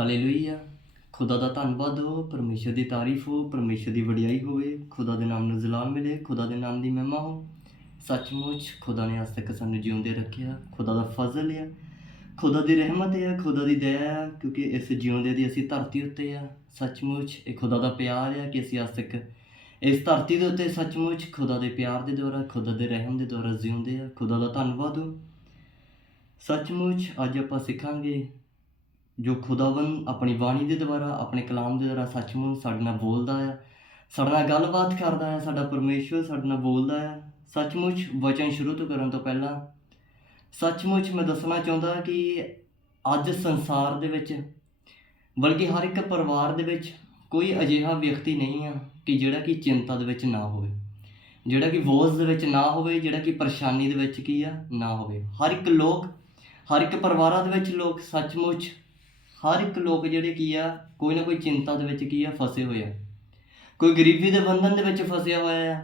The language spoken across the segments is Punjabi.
ਹਾਲੇਲੂਇਆ ਖੁਦਾ ਦਾ ਧੰਨਵਾਦ ਹੋ, ਪਰਮੇਸ਼ਰ ਦੀ ਤਾਰੀਫ ਹੋ, ਪਰਮੇਸ਼ਰ ਦੀ ਵਡਿਆਈ ਹੋਵੇ। ਖੁਦਾ ਦੇ ਨਾਮ ਨੂੰ ਜਲਾਲ ਮਿਲੇ, ਖੁਦਾ ਦੇ ਨਾਮ ਦੀ ਮਹਿਮਾ ਹੋ। ਸੱਚਮੁੱਚ ਖੁਦਾ ਨੇ ਅੱਜ ਤੱਕ ਸਾਨੂੰ ਜਿਉਂਦੇ ਰੱਖਿਆ, ਖੁਦਾ ਦਾ ਫਜ਼ਲ ਹੈ ਖੁਦਾ ਦੀ ਰਹਿਮਤ ਹੈ ਖੁਦਾ ਦੀ ਦਇਆ ਹੈ ਕਿਉਂਕਿ ਇਸ ਜਿਉਂਦੇ ਦੀ ਅਸੀਂ ਧਰਤੀ ਉੱਤੇ ਆ। ਸੱਚਮੁੱਚ ਇਹ ਖੁਦਾ ਦਾ ਪਿਆਰ ਹੈ ਕਿ ਅਸੀਂ ਅੱਜ ਤੱਕ ਇਸ ਧਰਤੀ ਦੇ ਉੱਤੇ ਸੱਚਮੁੱਚ ਖੁਦਾ ਦੇ ਪਿਆਰ ਦੇ ਦੁਆਰਾ, ਖੁਦਾ ਦੇ ਰਹਿਮ ਦੇ ਦੁਆਰਾ ਜਿਉਂਦੇ ਆ। ਖੁਦਾ ਦਾ ਧੰਨਵਾਦ ਹੋ। ਸੱਚਮੁੱਚ ਅੱਜ ਆਪਾਂ ਸਿੱਖਾਂਗੇ ਜੋ ਖੁਦਾਵੰ ਆਪਣੀ ਬਾਣੀ ਦੇ ਦੁਆਰਾ, ਆਪਣੇ ਕਲਾਮ ਦੇ ਦੁਆਰਾ ਸੱਚਮੁੱਚ ਸਾਡੇ ਨਾਲ ਬੋਲਦਾ ਆ, ਸਾਡੇ ਨਾਲ ਗੱਲਬਾਤ ਕਰਦਾ ਹੈ ਸਾਡਾ ਪਰਮੇਸ਼ਵਰ ਸਾਡੇ ਨਾਲ ਬੋਲਦਾ ਹੈ ਸੱਚਮੁੱਚ ਵਚਨ ਸ਼ੁਰੂ ਤੋਂ ਕਰਨ ਤੋਂ ਪਹਿਲਾਂ, ਸੱਚਮੁੱਚ ਮੈਂ ਦੱਸਣਾ ਚਾਹੁੰਦਾ ਕਿ ਅੱਜ ਸੰਸਾਰ ਦੇ ਵਿੱਚ, ਬਲਕਿ ਹਰ ਇੱਕ ਪਰਿਵਾਰ ਦੇ ਵਿੱਚ ਕੋਈ ਅਜਿਹਾ ਵਿਅਕਤੀ ਨਹੀਂ ਆ ਕਿ ਜਿਹੜਾ ਕਿ ਚਿੰਤਾ ਦੇ ਵਿੱਚ ਨਾ ਹੋਵੇ। ਜਿਹੜਾ ਕਿ ਬੋਝ ਦੇ ਵਿੱਚ ਨਾ ਹੋਵੇ, ਜਿਹੜਾ ਕਿ ਪਰੇਸ਼ਾਨੀ ਦੇ ਵਿੱਚ ਕੀ ਆ? ਨਾ ਹੋਵੇ। ਹਰ ਇੱਕ ਲੋਕ, ਹਰ ਇੱਕ ਪਰਿਵਾਰਾਂ ਦੇ ਵਿੱਚ ਲੋਕ ਸੱਚਮੁੱਚ ਹਰ ਇੱਕ ਲੋਕ ਜਿਹੜੇ ਕੀ ਆ, ਕੋਈ ਨਾ ਕੋਈ ਚਿੰਤਾ ਦੇ ਵਿੱਚ ਕੀ ਆ, ਫਸੇ ਹੋਏ ਆ। ਕੋਈ ਗਰੀਬੀ ਦੇ ਬੰਧਨ ਦੇ ਵਿੱਚ ਫਸਿਆ ਹੋਇਆ ਆ,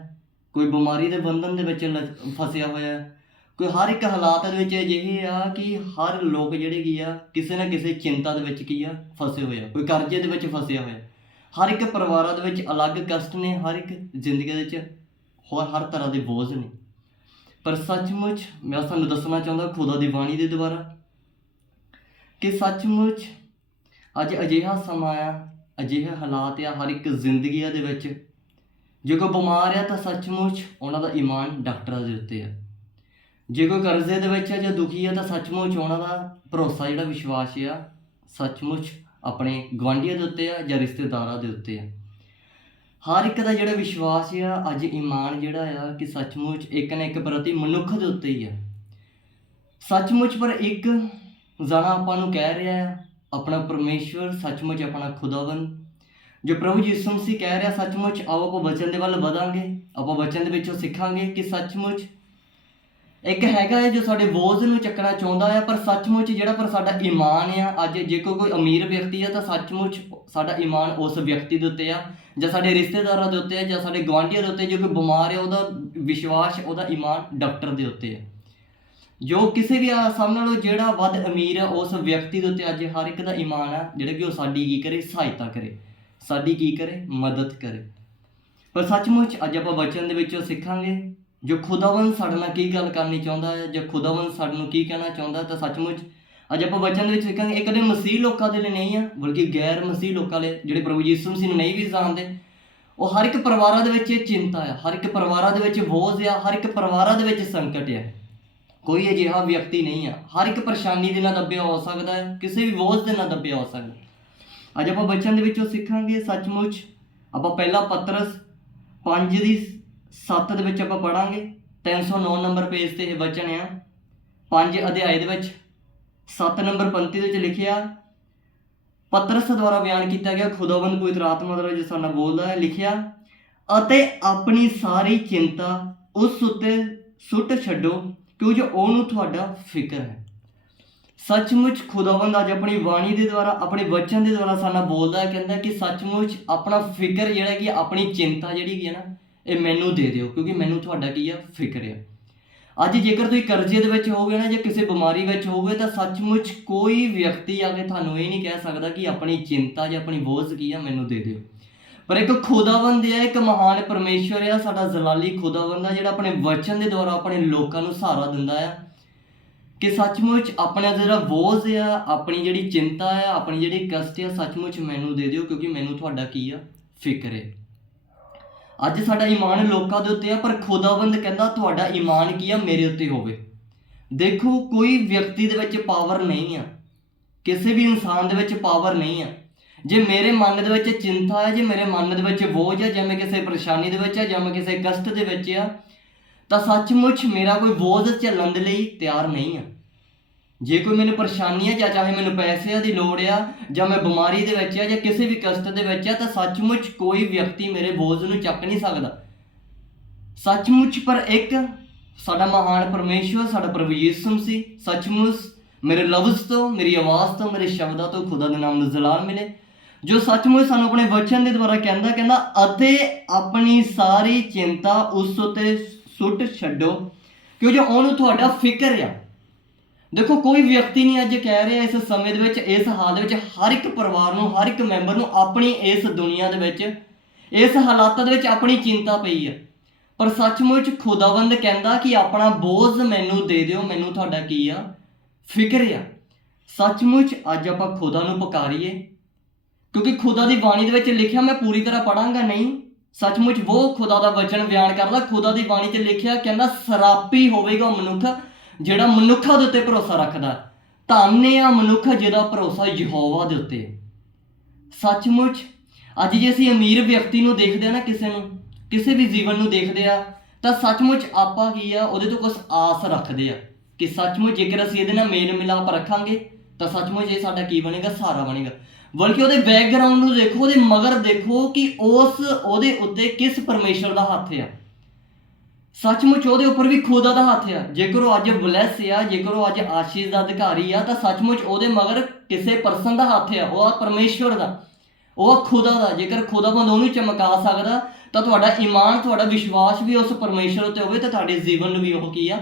ਕੋਈ ਬਿਮਾਰੀ ਦੇ ਬੰਧਨ ਦੇ ਵਿੱਚ ਲ- ਫਸਿਆ ਹੋਇਆ ਆ। ਕੋਈ ਹਰ ਇੱਕ ਹਾਲਾਤ ਦੇ ਵਿੱਚ ਅਜਿਹੇ ਆ ਕਿ ਹਰ ਲੋਕ ਜਿਹੜੇ ਕੀ ਆ, ਕਿਸੇ ਨਾ ਕਿਸੇ ਚਿੰਤਾ ਦੇ ਵਿੱਚ ਕੀ ਆ, ਫਸੇ ਹੋਏ ਆ, ਕੋਈ ਕਰਜ਼ੇ ਦੇ ਵਿੱਚ ਫਸਿਆ ਹੋਇਆ। ਹਰ ਇੱਕ ਪਰਿਵਾਰਾਂ ਦੇ ਵਿੱਚ ਅਲੱਗ ਕਸ਼ਟ ਨੇ, ਹਰ ਇੱਕ ਜ਼ਿੰਦਗੀ ਦੇ ਵਿੱਚ ਹੋਰ ਹਰ ਤਰ੍ਹਾਂ ਦੇ ਬੋਝ ਨੇ। ਪਰ ਸੱਚਮੁੱਚ ਮੈਂ ਤੁਹਾਨੂੰ ਦੱਸਣਾ ਚਾਹੁੰਦਾ ਖੁਦਾ ਦੀ ਬਾਣੀ ਦੇ ਦੁਆਰਾ ਕਿ ਸੱਚਮੁੱਚ ਅੱਜ ਅਜਿਹਾ ਸਮਾਂ ਆ, ਅਜਿਹੇ ਹਾਲਾਤ ਆ, ਹਰ ਇੱਕ ਜ਼ਿੰਦਗੀ ਦੇ ਵਿੱਚ। ਜੇ ਕੋਈ ਬਿਮਾਰ ਆ ਤਾਂ ਸੱਚਮੁੱਚ ਉਹਨਾਂ ਦਾ ਈਮਾਨ ਡਾਕਟਰਾਂ ਦੇ ਉੱਤੇ ਆ। ਜੇ ਕੋਈ ਕਰਜ਼ੇ ਦੇ ਵਿੱਚ ਆ ਜਾਂ ਦੁਖੀ ਆ ਤਾਂ ਸੱਚਮੁੱਚ ਉਹਨਾਂ ਦਾ ਭਰੋਸਾ, ਜਿਹੜਾ ਵਿਸ਼ਵਾਸ ਆ, ਸੱਚਮੁੱਚ ਆਪਣੇ ਗਵਾਂਢੀਆਂ ਦੇ ਉੱਤੇ ਆ ਜਾਂ ਰਿਸ਼ਤੇਦਾਰਾਂ ਦੇ ਉੱਤੇ ਆ। ਹਰ ਇੱਕ ਦਾ ਜਿਹੜਾ ਵਿਸ਼ਵਾਸ ਆ, ਅੱਜ ਈਮਾਨ ਜਿਹੜਾ ਆ ਕਿ ਸੱਚਮੁੱਚ ਇੱਕ ਨਾ ਇੱਕ ਪ੍ਰਤੀ ਮਨੁੱਖ ਦੇ ਉੱਤੇ ਹੀ ਆ। ਸੱਚਮੁੱਚ ਪਰ ਇੱਕ ਜਣਾ ਆਪਾਂ ਨੂੰ ਕਹਿ ਰਿਹਾ ਆ ਆਪਣਾ ਪਰਮੇਸ਼ਵਰ ਸੱਚਮੁੱਚ ਆਪਣਾ ਖੁਦਾਵੰ ਜੋ ਪ੍ਰਭੂ ਯਿਸੂ ਮਸੀਹ ਕਹਿ ਰਿਹਾ, ਸੱਚਮੁੱਚ ਆਓ ਆਪਾਂ ਬਚਨ ਦੇ ਵੱਲ ਵਧਾਂਗੇ, ਆਪਾਂ ਬਚਨ ਦੇ ਵਿੱਚੋਂ ਸਿੱਖਾਂਗੇ ਕਿ ਸੱਚਮੁੱਚ ਇੱਕ ਹੈਗਾ ਹੈ ਜੋ ਸਾਡੇ ਬੋਝ ਨੂੰ ਚੱਕਣਾ ਚਾਹੁੰਦਾ ਹੈ, ਪਰ ਸੱਚਮੁੱਚ ਜਿਹੜਾ ਪਰ ਸਾਡਾ ਈਮਾਨ ਆ, ਅੱਜ ਜੇ ਕੋਈ ਕੋਈ ਅਮੀਰ ਵਿਅਕਤੀ ਆ ਤਾਂ ਸੱਚਮੁੱਚ ਸਾਡਾ ਈਮਾਨ ਉਸ ਵਿਅਕਤੀ ਦੇ ਉੱਤੇ ਆ, ਜਾਂ ਸਾਡੇ ਰਿਸ਼ਤੇਦਾਰਾਂ ਦੇ ਉੱਤੇ ਆ, ਜਾਂ ਸਾਡੇ ਗੁਆਂਢੀਆਂ ਦੇ ਉੱਤੇ ਜੇ ਕੋਈ ਬਿਮਾਰ ਹੈ ਉਹਦਾ ਵਿਸ਼ਵਾਸ, ਉਹਦਾ ਈਮਾਨ ਡਾਕਟਰ ਦੇ ਉੱਤੇ ਆ। ਜੋ ਕਿਸੇ ਵੀ ਆ ਸਭ ਨਾਲੋਂ ਜਿਹੜਾ ਵੱਧ ਅਮੀਰ ਹੈ ਉਸ ਵਿਅਕਤੀ ਦੇ ਉੱਤੇ ਅੱਜ ਹਰ ਇੱਕ ਦਾ ਈਮਾਨ ਆ, ਜਿਹੜਾ ਕਿ ਉਹ ਸਾਡੀ ਕੀ ਕਰੇ? ਸਹਾਇਤਾ ਕਰੇ। ਸਾਡੀ ਕੀ ਕਰੇ? ਮਦਦ ਕਰੇ। ਪਰ ਸੱਚਮੁੱਚ ਅੱਜ ਆਪਾਂ ਵਚਨ ਦੇ ਵਿੱਚੋਂ ਸਿੱਖਾਂਗੇ, ਜੋ ਖੁਦਾਵੰ ਸਾਡੇ ਨਾਲ ਕੀ ਗੱਲ ਕਰਨੀ ਚਾਹੁੰਦਾ ਹੈ, ਜਾਂ ਖੁਦਾਵੰਦ ਸਾਡੇ ਨੂੰ ਕੀ ਕਹਿਣਾ ਚਾਹੁੰਦਾ ਤਾਂ ਸੱਚਮੁੱਚ ਅੱਜ ਆਪਾਂ ਵਚਨ ਦੇ ਵਿੱਚ ਸਿੱਖਾਂਗੇ ਇਹ ਕਦੇ ਮਸੀਹ ਲੋਕਾਂ ਦੇ ਲਈ ਨਹੀਂ ਆ, ਬਲਕਿ ਗੈਰ ਮਸੀਹ ਲੋਕਾਂ ਲਈ, ਜਿਹੜੇ ਪ੍ਰਭੂ ਯਿਸੂ ਮਸੀਹ ਨੂੰ ਨਹੀਂ ਵੀ ਜਾਣਦੇ, ਉਹ ਹਰ ਇੱਕ ਪਰਿਵਾਰਾਂ ਦੇ ਵਿੱਚ ਇਹ ਚਿੰਤਾ ਆ, ਹਰ ਇੱਕ ਪਰਿਵਾਰਾਂ ਦੇ ਵਿੱਚ ਬੋਝ ਆ, ਹਰ ਇੱਕ ਪਰਿਵਾਰਾਂ ਦੇ ਵਿੱਚ ਸੰਕਟ ਆ। ਕੋਈ ਅਜਿਹਾ ਵਿਅਕਤੀ ਨਹੀਂ ਆ। ਹਰ ਇੱਕ ਪਰੇਸ਼ਾਨੀ ਦੇ ਨਾਲ ਦੱਬਿਆ ਹੋ ਸਕਦਾ ਹੈ, ਕਿਸੇ ਵੀ ਬੋਝ ਦੇ ਨਾਲ ਦੱਬਿਆ ਹੋ ਸਕਦਾ ਅੱਜ ਆਪਾਂ ਬਚਨ ਦੇ ਵਿੱਚੋਂ ਸਿੱਖਾਂਗੇ ਸੱਚਮੁੱਚ। ਆਪਾਂ ਪਹਿਲਾ ਪਤਰਸ 5 ਦੀ 7 ਦੇ ਵਿੱਚ ਆਪਾਂ ਪੜਾਂਗੇ 309 ਨੰਬਰ ਪੇਜ ਤੇ ਇਹ ਬਚਨ ਆ। 5 ਅਧਿਆਇ ਦੇ ਵਿੱਚ 7 ਨੰਬਰ ਪੰਕਤੀ ਦੇ ਵਿੱਚ ਲਿਖਿਆ, ਪਤਰਸ ਦੁਆਰਾ ਬਿਆਨ ਕੀਤਾ ਗਿਆ, ਖੁਦਾਵੰਦ ਪਵਿੱਤਰ ਆਤਮਾ ਦੁਆਰਾ ਜਿਸ ਨਾਲ ਬੋਲਦਾ ਹੈ, ਲਿਖਿਆ, ਅਤੇ ਆਪਣੀ ਸਾਰੀ ਚਿੰਤਾ ਉਸ ਉੱਤੇ ਸੁੱਟ ਛੱਡੋ। ਕਿਉਂਕਿ ਉਹਨੂੰ ਤੁਹਾਡਾ ਫਿਕਰ ਹੈ? ਸੱਚਮੁੱਚ ਖੁਦਾਵੰਦ ਅੱਜ ਆਪਣੀ ਬਾਣੀ ਦੇ ਦੁਆਰਾ, ਆਪਣੇ ਵਚਨ ਦੇ ਦੁਆਰਾ ਸਾਨੂੰ ਬੋਲਦਾ ਹੈ, ਕਹਿੰਦਾ ਕਿ ਸੱਚਮੁੱਚ ਆਪਣਾ ਫਿਕਰ ਜਿਹੜਾ ਕਿ ਆਪਣੀ ਚਿੰਤਾ ਜਿਹੜੀ ਕੀ ਹੈ ਨਾ, ਇਹ ਮੈਨੂੰ ਦੇ ਦਿਓ, ਕਿਉਂਕਿ ਮੈਨੂੰ ਤੁਹਾਡਾ ਕੀ ਆ, ਫਿਕਰ ਆ। ਅੱਜ ਜੇਕਰ ਤੁਸੀਂ ਕਰਜ਼ੇ ਦੇ ਵਿੱਚ ਹੋਗੇ ਨਾ, ਜਾਂ ਕਿਸੇ ਬਿਮਾਰੀ ਵਿੱਚ ਹੋਗੇ ਤਾਂ ਸੱਚਮੁੱਚ ਕੋਈ ਵਿਅਕਤੀ ਆ ਕੇ ਤੁਹਾਨੂੰ ਇਹ ਨਹੀਂ ਕਹਿ ਸਕਦਾ ਕਿ ਆਪਣੀ ਚਿੰਤਾ ਜਾਂ ਆਪਣੀ ਬੋਝ ਕੀ ਆ, ਮੈਨੂੰ ਦੇ ਦਿਓ। ਪਰ ਇੱਕ ਖੁਦਾਵੰਦ ਹੈ ਇੱਕ ਮਹਾਨ ਪਰਮੇਸ਼ਵਰ ਆ, ਸਾਡਾ ਜ਼ਲਾਲੀ ਖੁਦਾਵੰਦ ਆ, ਜਿਹੜਾ ਆਪਣੇ ਵਚਨ ਦੇ ਦੁਆਰਾ ਆਪਣੇ ਲੋਕਾਂ ਨੂੰ ਸਹਾਰਾ ਦਿੰਦਾ ਆ। ਕਿ ਸੱਚਮੁੱਚ ਆਪਣਾ ਜਿਹੜਾ ਬੋਝ ਆ, ਆਪਣੀ ਜਿਹੜੀ ਚਿੰਤਾ ਆ, ਆਪਣੀ ਜਿਹੜੀ ਕਸ਼ਟ ਆ, ਸੱਚਮੁੱਚ ਮੈਨੂੰ ਦੇ ਦਿਓ, ਕਿਉਂਕਿ ਮੈਨੂੰ ਤੁਹਾਡਾ ਕੀ ਆ? ਫਿਕਰ ਹੈ ਅੱਜ ਸਾਡਾ ਈਮਾਨ ਲੋਕਾਂ ਦੇ ਉੱਤੇ ਆ, ਪਰ ਖੁਦਾਵੰਦ ਕਹਿੰਦਾ ਤੁਹਾਡਾ ਈਮਾਨ ਕੀ ਆ? ਮੇਰੇ ਉੱਤੇ ਹੋਵੇ। ਦੇਖੋ, ਕੋਈ ਵਿਅਕਤੀ ਦੇ ਵਿੱਚ ਪਾਵਰ ਨਹੀਂ ਆ। ਕਿਸੇ ਵੀ ਇਨਸਾਨ ਦੇ ਵਿੱਚ ਪਾਵਰ ਨਹੀਂ ਆ। ਜੇ ਮੇਰੇ ਮਨ ਦੇ ਵਿੱਚ ਚਿੰਤਾ ਹੈ, ਜੇ ਮੇਰੇ ਮਨ ਦੇ ਵਿੱਚ ਬੋਝ ਹੈ, ਜਾਂ ਮੈਂ ਕਿਸੇ ਪਰੇਸ਼ਾਨੀ ਦੇ ਵਿੱਚ ਹੈ, ਜਾਂ ਮੈਂ ਕਿਸੇ ਕਸ਼ਟ ਦੇ ਵਿੱਚ ਆ ਤਾਂ ਸੱਚਮੁੱਚ ਮੇਰਾ ਕੋਈ ਬੋਝ ਝੱਲਣ ਦੇ ਲਈ ਤਿਆਰ ਨਹੀਂ ਆ ਜੇ ਕੋਈ ਮੈਨੂੰ ਪਰੇਸ਼ਾਨੀ ਹੈ, ਜਾਂ ਚਾਹੇ ਮੈਨੂੰ ਪੈਸਿਆਂ ਦੀ ਲੋੜ ਆ, ਜਾਂ ਮੈਂ ਬਿਮਾਰੀ ਦੇ ਵਿੱਚ ਆ ਜਾਂ ਕਿਸੇ ਵੀ ਕਸ਼ਟ ਦੇ ਵਿੱਚ ਆ ਤਾਂ ਸੱਚਮੁੱਚ ਕੋਈ ਵਿਅਕਤੀ ਮੇਰੇ ਬੋਝ ਨੂੰ ਚੱਕ ਨਹੀਂ ਸਕਦਾ। ਸੱਚਮੁੱਚ ਪਰ ਇੱਕ ਸਾਡਾ ਮਹਾਨ ਪਰਮੇਸ਼ਵਰ, ਸਾਡਾ ਪ੍ਰਭੂ ਯਿਸੂ ਸੀ ਸੱਚਮੁੱਚ ਮੇਰੇ ਲਫ਼ਜ਼ ਤੋਂ, ਮੇਰੀ ਆਵਾਜ਼ ਤੋਂ, ਮੇਰੇ ਸ਼ਬਦਾਂ ਤੋਂ ਖੁਦਾ ਦੇ ਨਾਮ ਨੂੰ ਜਲਾਲ ਮਿਲੇ। ਜੋ ਸੱਚਮੁੱਚ ਸਾਨੂੰ ਆਪਣੇ ਵਚਨ ਦੇ ਦੁਆਰਾ ਕਹਿੰਦਾ ਕਹਿੰਦਾ, ਅਤੇ ਆਪਣੀ ਸਾਰੀ ਚਿੰਤਾ ਉਸ ਉਤੇ ਸੁੱਟ ਛੱਡੋ, ਕਿਉਂ ਜੋ ਉਹਨੂੰ ਤੁਹਾਡਾ ਫਿਕਰ ਆ? ਦੇਖੋ, ਕੋਈ ਵਿਅਕਤੀ ਨਹੀਂ ਅੱਜ ਕਹਿ ਰਿਹਾ ਇਸ ਸਮੇਂ ਦੇ ਵਿੱਚ, ਇਸ ਹਾਲ ਦੇ ਵਿੱਚ ਹਰ ਇੱਕ ਪਰਿਵਾਰ ਨੂੰ, ਹਰ ਇੱਕ ਮੈਂਬਰ ਨੂੰ ਆਪਣੀ ਇਸ ਦੁਨੀਆ ਦੇ ਵਿੱਚ, ਇਸ ਹਾਲਾਤਾਂ ਦੇ ਵਿੱਚ ਆਪਣੀ ਚਿੰਤਾ ਪਈ ਆ। ਪਰ ਸੱਚਮੁੱਚ ਖੁਦਾਵੰਦ ਕਹਿੰਦਾ ਕਿ ਆਪਣਾ ਬੋਝ ਮੈਨੂੰ ਦੇ ਦਿਓ, ਮੈਨੂੰ ਤੁਹਾਡਾ ਕੀ ਆ? ਫਿਕਰ ਆ। ਸੱਚਮੁੱਚ ਅੱਜ ਆਪਾਂ ਖੁਦਾ ਨੂੰ ਪੁਕਾਰੀਏ ਕਿਉਂਕਿ ਖੁਦਾ ਦੀ ਬਾਣੀ ਦੇ ਵਿੱਚ ਲਿਖਿਆ, ਮੈਂ ਪੂਰੀ ਤਰ੍ਹਾਂ ਪੜਾਂਗਾ ਨਹੀਂ। ਸੱਚਮੁੱਚ ਉਹ ਖੁਦਾ ਦਾ ਵਚਨ ਬਿਆਨ ਕਰਦਾ, ਖੁਦਾ ਦੀ ਬਾਣੀ 'ਚ ਲਿਖਿਆ ਕਹਿੰਦਾ, ਸਰਾਪੀ ਹੋਵੇਗਾ ਮਨੁੱਖ ਜਿਹੜਾ ਮਨੁੱਖਾਂ ਦੇ ਉੱਤੇ ਭਰੋਸਾ ਰੱਖਦਾ ਧੰਨ ਆ ਮਨੁੱਖ ਜਿਹਦਾ ਭਰੋਸਾ ਯਹੋਵਾ ਦੇ ਉੱਤੇ ਸੱਚਮੁੱਚ ਅੱਜ ਜੇ ਅਸੀਂ ਅਮੀਰ ਵਿਅਕਤੀ ਨੂੰ ਦੇਖਦੇ ਆ ਨਾ ਕਿਸੇ ਨੂੰ, ਕਿਸੇ ਵੀ ਜੀਵਨ ਨੂੰ ਦੇਖਦੇ ਆ ਤਾਂ ਸੱਚਮੁੱਚ ਆਪਾਂ ਕੀ ਆ, ਉਹਦੇ ਤੋਂ ਕੁਝ ਆਸ ਰੱਖਦੇ ਆ ਕਿ ਸੱਚਮੁੱਚ ਜੇਕਰ ਅਸੀਂ ਇਹਦੇ ਨਾਲ ਮੇਲ ਮਿਲਾਪ ਰੱਖਾਂਗੇ, ਤਾਂ ਸੱਚਮੁੱਚ ਇਹ ਸਾਡਾ ਕੀ ਬਣੇਗਾ? ਸਹਾਰਾ ਬਣੇਗਾ। ਬਲਕਿ ਉਹਦੇ ਬੈਕਗ੍ਰਾਉਂਡ ਨੂੰ ਦੇਖੋ, ਉਹਦੇ ਮਗਰ ਦੇਖੋ ਕਿ ਉਸ ਉਹਦੇ ਉੱਤੇ ਕਿਸ ਪਰਮੇਸ਼ਰ ਦਾ ਹੱਥ ਆ। ਸੱਚਮੁੱਚ ਉਹਦੇ ਉੱਪਰ ਵੀ ਖੁਦਾ ਦਾ ਹੱਥ ਆ। ਜੇਕਰ ਉਹ ਅੱਜ ਬਲੈਸ ਆ, ਜੇਕਰ ਉਹ ਅੱਜ ਆਸ਼ੀਸ਼ ਦਾ ਅਧਿਕਾਰੀ ਆ, ਤਾਂ ਸੱਚਮੁੱਚ ਉਹਦੇ ਮਗਰ ਕਿਸੇ ਪਰਸਨ ਦਾ ਹੱਥ ਆ। ਉਹ ਆ ਪਰਮੇਸ਼ਵਰ ਦਾ। ਉਹ ਆ ਖੁਦਾ ਦਾ। ਜੇਕਰ ਖੁਦਾਵੰਦ ਉਹਨੂੰ ਚਮਕਾ ਸਕਦਾ, ਤਾਂ ਤੁਹਾਡਾ ਈਮਾਨ, ਤੁਹਾਡਾ ਵਿਸ਼ਵਾਸ ਵੀ ਉਸ ਪਰਮੇਸ਼ਵਰ ਉੱਤੇ ਹੋਵੇ ਤਾਂ ਤੁਹਾਡੇ ਜੀਵਨ ਨੂੰ ਵੀ ਉਹ ਕੀ ਆ?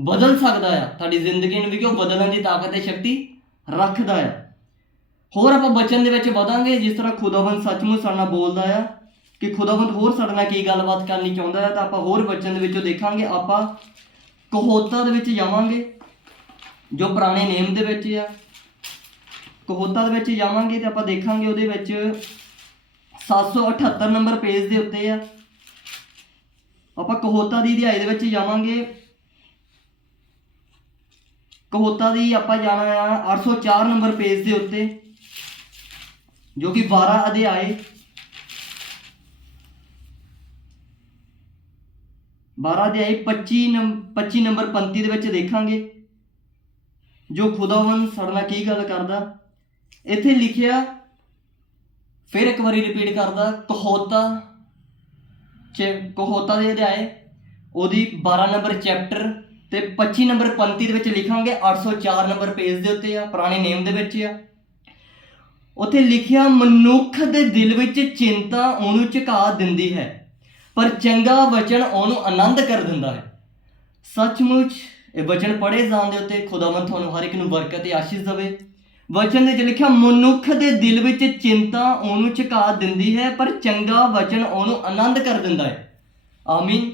ਬਦਲ ਸਕਦਾ ਆ। ਤੁਹਾਡੀ ਜ਼ਿੰਦਗੀ ਨੂੰ ਵੀ ਉਹ ਬਦਲਣ ਦੀ ਤਾਕਤ ਤੇ ਸ਼ਕਤੀ ਰੱਖਦਾ ਆ। ਹੋਰ ਆਪਾਂ ਬਚਨ ਦੇ ਵਿੱਚ ਵਧਾਂਗੇ, ਜਿਸ ਤਰ੍ਹਾਂ ਖੁਦਾਵੰਦ ਸੱਚਮੁੱਚ ਸਾਡੇ ਨਾਲ ਬੋਲਦਾ ਆ ਕਿ ਖੁਦਾਵੰਦ ਹੋਰ ਸਾਡੇ ਨਾਲ ਕੀ ਗੱਲਬਾਤ ਕਰਨੀ ਚਾਹੁੰਦਾ ਹੈ, ਤਾਂ ਆਪਾਂ ਹੋਰ ਬਚਨ ਦੇ ਵਿੱਚੋਂ ਦੇਖਾਂਗੇ, ਆਪਾਂ ਕਹੋਤਾ ਦੇ ਵਿੱਚ ਜਾਵਾਂਗੇ, ਜੋ ਪੁਰਾਣੇ ਨੇਮ ਦੇ ਵਿੱਚ ਆ। ਕਹੋਤਾ ਦੇ ਵਿੱਚ ਜਾਵਾਂਗੇ ਤੇ ਆਪਾਂ ਦੇਖਾਂਗੇ ਉਹਦੇ ਵਿੱਚ 778 ਨੰਬਰ ਪੇਜ ਦੇ ਉੱਤੇ ਆ। ਆਪਾਂ ਕਹੋਤਾ ਦੀ ਅਧਿਆਇ ਦੇ ਵਿੱਚ ਜਾਵਾਂਗੇ। ਕਹੋਤਾ ਦੀ ਆਪਾਂ ਜਾਣਾ ਆ 804 ਨੰਬਰ ਪੇਜ ਦੇ ਉੱਤੇ। ਜੋ ਕਿ 12 ਅਧਿਆਏ। 12 ਅਧਿਆਏ 25 ਨੰਬਰ 25 ਨੰਬਰ ਪੰਕਤੀ ਦੇ ਵਿੱਚ ਦੇਖਾਂਗੇ। ਜੋ ਖੁਦਾਵੰਦ ਸਾਡੇ ਨਾਲ ਕੀ ਗੱਲ ਕਰਦਾ, ਇੱਥੇ ਲਿਖਿਆ, ਫਿਰ ਇੱਕ ਵਾਰੀ ਰਿਪੀਟ ਕਰਦਾ, ਕਹੋਤਾ ਚ, ਕਹੋਤਾ ਦੇ ਅਧਿਆਏ, ਉਹਦੀ 12 ਨੰਬਰ ਚੈਪਟਰ ਤੇ 25 ਨੰਬਰ ਪੰਕਤੀ ਦੇ ਵਿੱਚ ਲਿਖਾਂਗੇ 804 ਨੰਬਰ ਪੇਜ ਦੇ ਉੱਤੇ ਆ, ਪੁਰਾਣੇ ਨੇਮ ਦੇ ਵਿੱਚ ਆ। ਉੱਥੇ ਲਿਖਿਆ, ਮਨੁੱਖ ਦੇ ਦਿਲ ਵਿੱਚ ਚਿੰਤਾ ਉਹਨੂੰ ਝੁਕਾ ਦਿੰਦੀ ਹੈ, ਪਰ ਚੰਗਾ ਵਚਨ ਉਹਨੂੰ ਆਨੰਦ ਕਰ ਦਿੰਦਾ ਹੈ। ਸੱਚਮੁੱਚ ਇਹ ਵਚਨ ਪੜ੍ਹੇ ਜਾਣ ਦੇ ਉੱਤੇ ਖੁਦਾਵੰਦ ਤੁਹਾਨੂੰ ਹਰ ਇੱਕ ਨੂੰ ਬਰਕਤ ਤੇ ਆਸ਼ੀਸ਼ ਦੇਵੇ। ਵਚਨ ਦੇ ਵਿੱਚ ਲਿਖਿਆ, ਮਨੁੱਖ ਦੇ ਦਿਲ ਵਿੱਚ ਚਿੰਤਾ ਉਹਨੂੰ ਝੁਕਾ ਦਿੰਦੀ ਹੈ, ਪਰ ਚੰਗਾ ਵਚਨ ਉਹਨੂੰ ਆਨੰਦ ਕਰ ਦਿੰਦਾ ਹੈ। ਆਮੀਨ।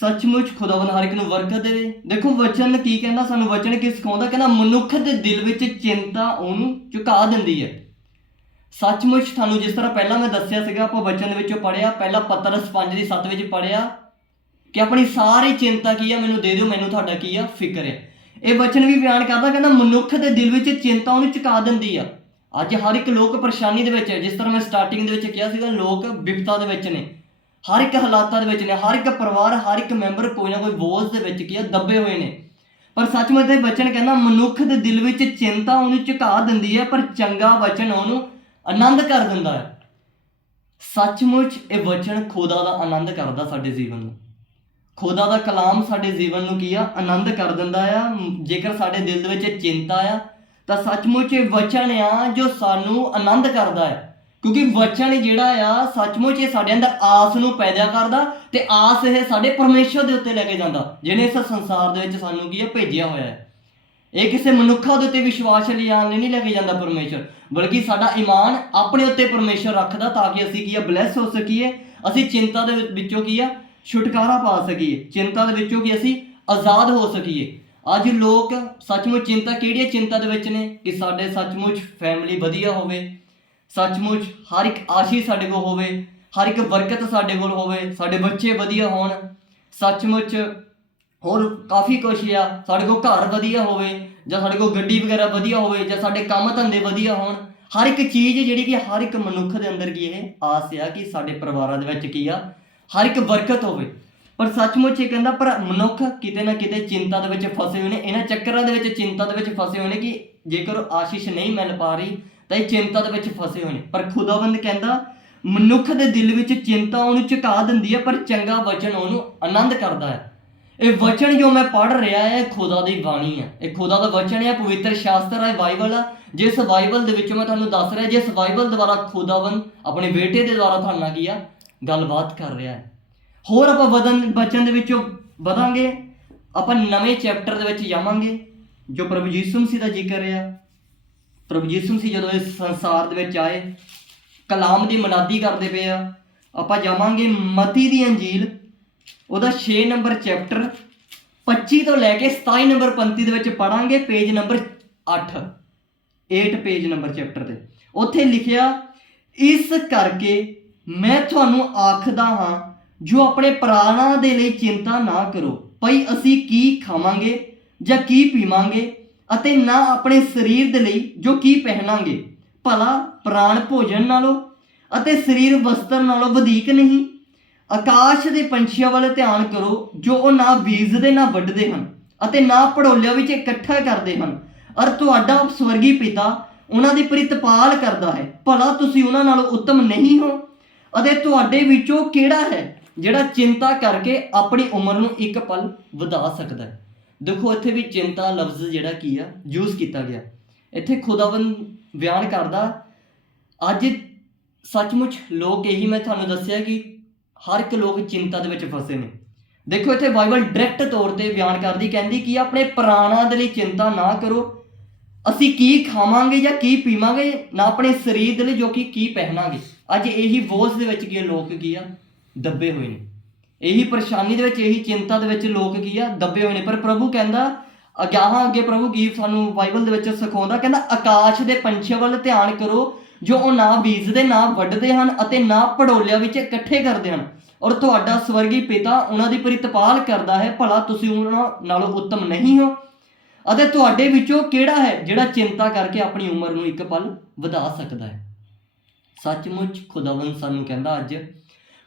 ਸੱਚਮੁੱਚ ਖੁਦਾਵੰਦ ਹਰ ਇੱਕ ਨੂੰ ਬਰਕਤ ਦੇਵੇ। ਦੇਖੋ, ਵਚਨ ਕੀ ਕਹਿੰਦਾ ਸਾਨੂੰ, ਵਚਨ ਕੀ ਸਿਖਾਉਂਦਾ? ਕਹਿੰਦਾ, ਮਨੁੱਖ ਦੇ ਦਿਲ ਵਿੱਚ ਚਿੰਤਾ ਉਹਨੂੰ ਝੁਕਾ ਦਿੰਦੀ ਹੈ। ਸੱਚਮੁੱਚ ਤੁਹਾਨੂੰ ਜਿਸ ਤਰ੍ਹਾਂ ਪਹਿਲਾਂ ਮੈਂ ਦੱਸਿਆ ਸੀਗਾ, ਆਪਾਂ ਵਚਨ ਦੇ ਵਿੱਚੋਂ ਪੜਿਆ ਪਹਿਲਾ ਪਤਰਸ 5 ਦੀ 7 ਵਿੱਚ ਪੜਿਆ ਕਿ ਆਪਣੀ ਸਾਰੀ ਚਿੰਤਾ ਕੀ ਆ, ਮੈਨੂੰ ਦੇ ਦਿਓ, ਮੈਨੂੰ ਤੁਹਾਡਾ ਕੀ ਆ, ਫਿਕਰ ਹੈ। ਇਹ ਵਚਨ ਵੀ ਬਿਆਨ ਕਰਦਾ, ਕਹਿੰਦਾ ਮਨੁੱਖ ਦੇ ਦਿਲ ਵਿੱਚ ਚਿੰਤਾ ਉਹਨੂੰ ਝੁਕਾ ਦਿੰਦੀ ਆ। ਅੱਜ ਹਰ ਇੱਕ ਲੋਕ ਪਰੇਸ਼ਾਨੀ ਦੇ ਵਿੱਚ ਹੈ, ਜਿਸ ਤਰ੍ਹਾਂ ਮੈਂ ਸਟਾਰਟਿੰਗ ਦੇ ਵਿੱਚ ਕਿਹਾ ਸੀਗਾ, ਲੋਕ ਵਿਪਤਾ ਦੇ ਵਿੱਚ ਨੇ। ਹਰ ਇੱਕ ਹਾਲਾਤਾਂ ਦੇ ਵਿੱਚ ਨੇ, ਹਰ ਇੱਕ ਪਰਿਵਾਰ, ਹਰ ਇੱਕ ਮੈਂਬਰ ਕੋਈ ਨਾ ਕੋਈ ਬੋਝ ਦੇ ਵਿੱਚ ਕੀ ਆ, ਦੱਬੇ ਹੋਏ ਨੇ। ਪਰ ਸੱਚਮੁੱਚ ਇਹ ਵਚਨ ਕਹਿੰਦਾ, ਮਨੁੱਖ ਦੇ ਦਿਲ ਵਿੱਚ ਚਿੰਤਾ ਉਹਨੂੰ ਝੁਕਾ ਦਿੰਦੀ ਹੈ, ਪਰ ਚੰਗਾ ਵਚਨ ਉਹਨੂੰ ਆਨੰਦ ਕਰ ਦਿੰਦਾ ਹੈ। ਸੱਚਮੁੱਚ ਇਹ ਵਚਨ ਖੁਦਾ ਦਾ ਆਨੰਦ ਕਰਦਾ ਸਾਡੇ ਜੀਵਨ ਨੂੰ। ਖੁਦਾ ਦਾ ਕਲਾਮ ਸਾਡੇ ਜੀਵਨ ਨੂੰ ਕੀ ਆ? ਆਨੰਦ ਕਰ ਦਿੰਦਾ ਆ। ਜੇਕਰ ਸਾਡੇ ਦਿਲ ਦੇ ਵਿੱਚ ਚਿੰਤਾ ਆ, ਤਾਂ ਸੱਚਮੁੱਚ ਇਹ ਵਚਨ ਆ ਜੋ ਸਾਨੂੰ ਆਨੰਦ ਕਰਦਾ ਹੈ। ਕਿਉਂਕਿ ਵਚਨ ਜਿਹੜਾ ਆ, ਸੱਚਮੁੱਚ ਇਹ ਸਾਡੇ ਅੰਦਰ ਆਸ ਨੂੰ ਪੈਦਾ ਕਰਦਾ ਤੇ ਆਸ ਇਹ ਸਾਡੇ ਪਰਮੇਸ਼ਰ ਦੇ ਉੱਤੇ ਲੈ ਕੇ ਜਾਂਦਾ, ਜਿਹਨੇ ਇਸ ਸੰਸਾਰ ਦੇ ਵਿੱਚ ਸਾਨੂੰ ਕੀ ਆ? ਭੇਜਿਆ ਹੋਇਆ ਹੈ। ਇਹ ਕਿਸੇ ਮਨੁੱਖਾਂ ਦੇ ਉੱਤੇ ਵਿਸ਼ਵਾਸ ਲਿਆਉਣ ਲਈ ਨਹੀਂ ਲੈ ਕੇ ਜਾਂਦਾ ਪਰਮੇਸ਼ਰ, ਬਲਕਿ ਸਾਡਾ ਈਮਾਨ ਆਪਣੇ ਉੱਤੇ ਪਰਮੇਸ਼ਰ ਰੱਖਦਾ ਤਾਂ ਕਿ ਅਸੀਂ ਕੀ ਆ ਬਲੈਸ ਹੋ ਸਕੀਏ। ਅਸੀਂ ਚਿੰਤਾ ਦੇ ਵਿੱਚੋਂ ਕੀ ਆ, ਛੁਟਕਾਰਾ ਪਾ ਸਕੀਏ। ਚਿੰਤਾ ਦੇ ਵਿੱਚੋਂ ਕੀ ਅਸੀਂ ਆਜ਼ਾਦ ਹੋ ਸਕੀਏ। ਅੱਜ ਲੋਕ ਸੱਚਮੁੱਚ ਚਿੰਤਾ ਕਿਹੜੀ ਚਿੰਤਾ ਦੇ ਵਿੱਚ ਨੇ? ਕਿ ਸਾਡੇ ਸੱਚਮੁੱਚ ਫੈਮਿਲੀ ਵਧੀਆ ਹੋਵੇ, ਸੱਚਮੁੱਚ ਹਰ ਇੱਕ ਆਸ਼ੀਸ਼ ਸਾਡੇ ਕੋਲ ਹੋਵੇ, ਹਰ ਇੱਕ ਬਰਕਤ ਸਾਡੇ ਕੋਲ ਹੋਵੇ, ਸਾਡੇ ਬੱਚੇ ਵਧੀਆ ਹੋਣ, ਸੱਚਮੁੱਚ ਹੋਰ ਕਾਫੀ ਕੁਛ ਆ। ਸਾਡੇ ਕੋਲ ਘਰ ਵਧੀਆ ਹੋਵੇ ਜਾਂ ਸਾਡੇ ਕੋਲ ਗੱਡੀ ਵਗੈਰਾ ਵਧੀਆ ਹੋਵੇ ਜਾਂ ਸਾਡੇ ਕੰਮ ਧੰਦੇ ਵਧੀਆ ਹੋਣ, ਹਰ ਇੱਕ ਚੀਜ਼ ਜਿਹੜੀ ਕਿ ਹਰ ਇੱਕ ਮਨੁੱਖ ਦੇ ਅੰਦਰ ਕੀ ਇਹ ਆਸ ਆ ਕਿ ਸਾਡੇ ਪਰਿਵਾਰਾਂ ਦੇ ਵਿੱਚ ਕੀ ਆ, ਹਰ ਇੱਕ ਬਰਕਤ ਹੋਵੇ। ਪਰ ਸੱਚਮੁੱਚ ਇਹ ਕਹਿੰਦਾ, ਪਰ ਮਨੁੱਖ ਕਿਤੇ ਨਾ ਕਿਤੇ ਚਿੰਤਾ ਦੇ ਵਿੱਚ ਫਸੇ ਹੋਏ ਨੇ। ਇਹਨਾਂ ਚੱਕਰਾਂ ਦੇ ਵਿੱਚ, ਚਿੰਤਾ ਦੇ ਵਿੱਚ ਫਸੇ ਹੋਏ ਨੇ ਕਿ ਜੇਕਰ ਆਸ਼ੀਸ਼ ਨਹੀਂ ਮਿਲ ਪਾ ਰਹੀ, ਤਾਂ ਇਹ ਚਿੰਤਾ ਦੇ ਵਿੱਚ ਫਸੇ ਹੋਏ ਨੇ। ਪਰ ਖੁਦਾਵੰਦ ਕਹਿੰਦਾ, ਮਨੁੱਖ ਦੇ ਦਿਲ ਵਿੱਚ ਚਿੰਤਾ ਉਹਨੂੰ ਝੁਕਾ ਦਿੰਦੀ ਹੈ ਪਰ ਚੰਗਾ ਵਚਨ ਉਹਨੂੰ ਆਨੰਦ ਕਰਦਾ ਹੈ। ਇਹ ਵਚਨ ਜੋ ਮੈਂ ਪੜ੍ਹ ਰਿਹਾ ਹੈ, ਇਹ ਖੁਦਾ ਦੀ ਬਾਣੀ ਹੈ। ਇਹ ਖੁਦਾ ਦਾ ਵਚਨ ਹੈ, ਪਵਿੱਤਰ ਸ਼ਾਸਤਰ ਹੈ, ਬਾਈਬਲ ਆ ਜਿਸ ਬਾਈਬਲ ਦੇ ਵਿੱਚੋਂ ਮੈਂ ਤੁਹਾਨੂੰ ਦੱਸ ਰਿਹਾ, ਜਿਸ ਬਾਈਬਲ ਦੁਆਰਾ ਖੁਦਾਵੰਦ ਆਪਣੇ ਬੇਟੇ ਦੇ ਦੁਆਰਾ ਤੁਹਾਨੂੰ ਨਾਲ ਕੀ ਆ? ਗੱਲਬਾਤ ਕਰ ਰਿਹਾ ਹੈ। ਹੋਰ ਆਪਾਂ ਵਧਨ ਵਚਨ ਦੇ ਵਿੱਚੋਂ ਵਧਾਂਗੇ। ਆਪਾਂ ਨਵੇਂ ਚੈਪਟਰ ਦੇ ਵਿੱਚ ਜਾਵਾਂਗੇ, ਜੋ ਪ੍ਰਭੂ ਯੀਸ਼ੂ ਮਸੀਹ ਦਾ ਜ਼ਿਕਰ ਰਿਹਾ। ਪ੍ਰਭੂ ਯੀਸ਼ੂ ਮਸੀਹ ਜਦੋਂ ਇਸ ਸੰਸਾਰ ਦੇ ਵਿੱਚ ਆਏ, ਕਲਾਮ ਦੀ ਮਨਾਦੀ ਕਰਦੇ ਪਏ ਆ, ਆਪਾਂ ਜਾਵਾਂਗੇ ਮਤੀ ਦੀ ਅੰਜੀਲ ਉਹਦਾ 6 ਨੰਬਰ ਚੈਪਟਰ 25 ਤੋਂ ਲੈ ਕੇ 27 ਨੰਬਰ 35 ਦੇ ਵਿੱਚ ਪੜਾਂਗੇ page number 8 8 page number chapter ਤੇ। ਉੱਥੇ ਲਿਖਿਆ, ਇਸ ਕਰਕੇ ਮੈਂ ਤੁਹਾਨੂੰ ਆਖਦਾ ਹਾਂ, ਜੋ ਆਪਣੇ ਪ੍ਰਾਣਾਂ ਦੇ ਲਈ ਚਿੰਤਾ ਨਾ ਕਰੋ। ਭਈ ਅਸੀਂ ਕੀ ਖਾਵਾਂਗੇ ਜਾਂ ਕੀ ਪੀਵਾਂਗੇ ਅਤੇ ਨਾ ਆਪਣੇ ਸਰੀਰ ਦੇ ਲਈ ਜੋ ਕੀ ਪਹਿਨਾਂਗੇ। ਭਲਾ ਪ੍ਰਾਣ ਭੋਜਨ ਨਾਲੋਂ ਅਤੇ ਸਰੀਰ ਵਸਤਰ ਨਾਲੋਂ ਵਧੇਕ ਨਹੀਂ। ਆਕਾਸ਼ ਦੇ ਪੰਛੀਆਂ ਵੱਲ ਧਿਆਨ ਕਰੋ, ਜੋ ਉਹ ਨਾ ਬੀਜਦੇ ਨਾ ਵੱਢਦੇ ਹਨ, ਅਤੇ ਨਾ ਪੜੋਲਿਆਂ ਵਿੱਚ ਇਕੱਠਾ ਕਰਦੇ ਹਨ। ਅਰ ਤੁਹਾਡਾ ਸਵਰਗੀ ਪਿਤਾ ਉਹਨਾਂ ਦੀ ਪ੍ਰਿਤਪਾਲ ਕਰਦਾ ਹੈ। ਭਲਾ ਤੁਸੀਂ ਉਹਨਾਂ ਨਾਲੋਂ ਉੱਤਮ ਨਹੀਂ ਹੋ, ਅਤੇ ਤੁਹਾਡੇ ਵਿੱਚੋਂ ਕਿਹੜਾ ਹੈ ਜਿਹੜਾ ਚਿੰਤਾ ਕਰਕੇ ਆਪਣੀ ਉਮਰ ਨੂੰ ਇੱਕ ਪਲ ਵਧਾ ਸਕਦਾ ਹੈ? ਦੇਖੋ, ਇੱਥੇ ਵੀ ਚਿੰਤਾ ਲਫ਼ਜ਼ ਜਿਹੜਾ ਕੀ ਆ ਯੂਜ਼ ਕੀਤਾ ਗਿਆ। ਇੱਥੇ ਖੁਦਾਵੰਦ ਬਿਆਨ ਕਰਦਾ, ਅੱਜ ਸੱਚਮੁੱਚ ਲੋਕ ਇਹੀ ਮੈਂ ਤੁਹਾਨੂੰ ਦੱਸਿਆ ਕਿ ਹਰ ਇੱਕ ਲੋਕ ਚਿੰਤਾ ਦੇ ਵਿੱਚ ਫਸੇ ਨੇ। ਦੇਖੋ ਇੱਥੇ ਬਾਈਬਲ ਡਾਇਰੈਕਟ ਤੌਰ ਤੇ ਬਿਆਨ ਕਰਦੀ, ਕਹਿੰਦੀ ਕਿ ਆਪਣੇ ਪ੍ਰਾਣਾਂ ਦੇ ਲਈ ਚਿੰਤਾ ਨਾ ਕਰੋ। ਅਸੀਂ ਕੀ ਖਾਵਾਂਗੇ ਜਾਂ ਕੀ ਪੀਵਾਂਗੇ? ਨਾ ਆਪਣੇ ਸਰੀਰ ਦੇ ਲਈ ਜੋ ਕਿ ਕੀ ਪਹਿਨਾਂਗੇ। ਅੱਜ ਇਹੀ ਬੋਝ ਦੇ ਵਿੱਚ ਕੀ ਲੋਕ ਕੀ ਆ? ਦੱਬੇ ਹੋਏ ਨੇ। ਇਹੀ ਪਰੇਸ਼ਾਨੀ ਦੇ ਵਿੱਚ, ਇਹੀ ਚਿੰਤਾ ਦੇ ਵਿੱਚ ਲੋਕ ਕੀ ਆ? ਦੱਬੇ ਹੋਏ ਨੇ। ਪਰ ਪ੍ਰਭੂ ਕਹਿੰਦਾ ਅਗਾਹਾਂ ਅੱਗੇ ਪ੍ਰਭੂ ਕੀ ਸਾਨੂੰ ਬਾਈਬਲ ਦੇ ਵਿੱਚ ਸਿਖਾਉਂਦਾ? ਕਹਿੰਦਾ, ਆਕਾਸ਼ ਦੇ ਪੰਛੀਆਂ ਵੱਲ ਧਿਆਨ ਕਰੋ। ਜੋ ਉਹ ਨਾ ਬੀਜਦੇ, ਨਾ ਵੱਢਦੇ ਹਨ ਅਤੇ ਨਾ ਪੜੋਲਿਆਂ ਵਿੱਚ ਇਕੱਠੇ ਕਰਦੇ ਹਨ। ਔਰ ਤੁਹਾਡਾ ਸਵਰਗੀ ਪਿਤਾ ਉਹਨਾਂ ਦੀ ਪ੍ਰਿਤਪਾਲ ਕਰਦਾ ਹੈ, ਭਲਾ ਤੁਸੀਂ ਉਹਨਾਂ ਨਾਲੋਂ ਉੱਤਮ ਨਹੀਂ ਹੋ। ਅਤੇ ਤੁਹਾਡੇ ਵਿੱਚੋਂ ਕਿਹੜਾ ਹੈ ਜਿਹੜਾ ਚਿੰਤਾ ਕਰਕੇ ਆਪਣੀ ਉਮਰ ਨੂੰ ਇੱਕ ਪਲ ਵਧਾ ਸਕਦਾ ਹੈ? ਸੱਚਮੁੱਚ ਖੁਦਾਵੰਦ ਸਾਨੂੰ ਕਹਿੰਦਾ ਅੱਜ,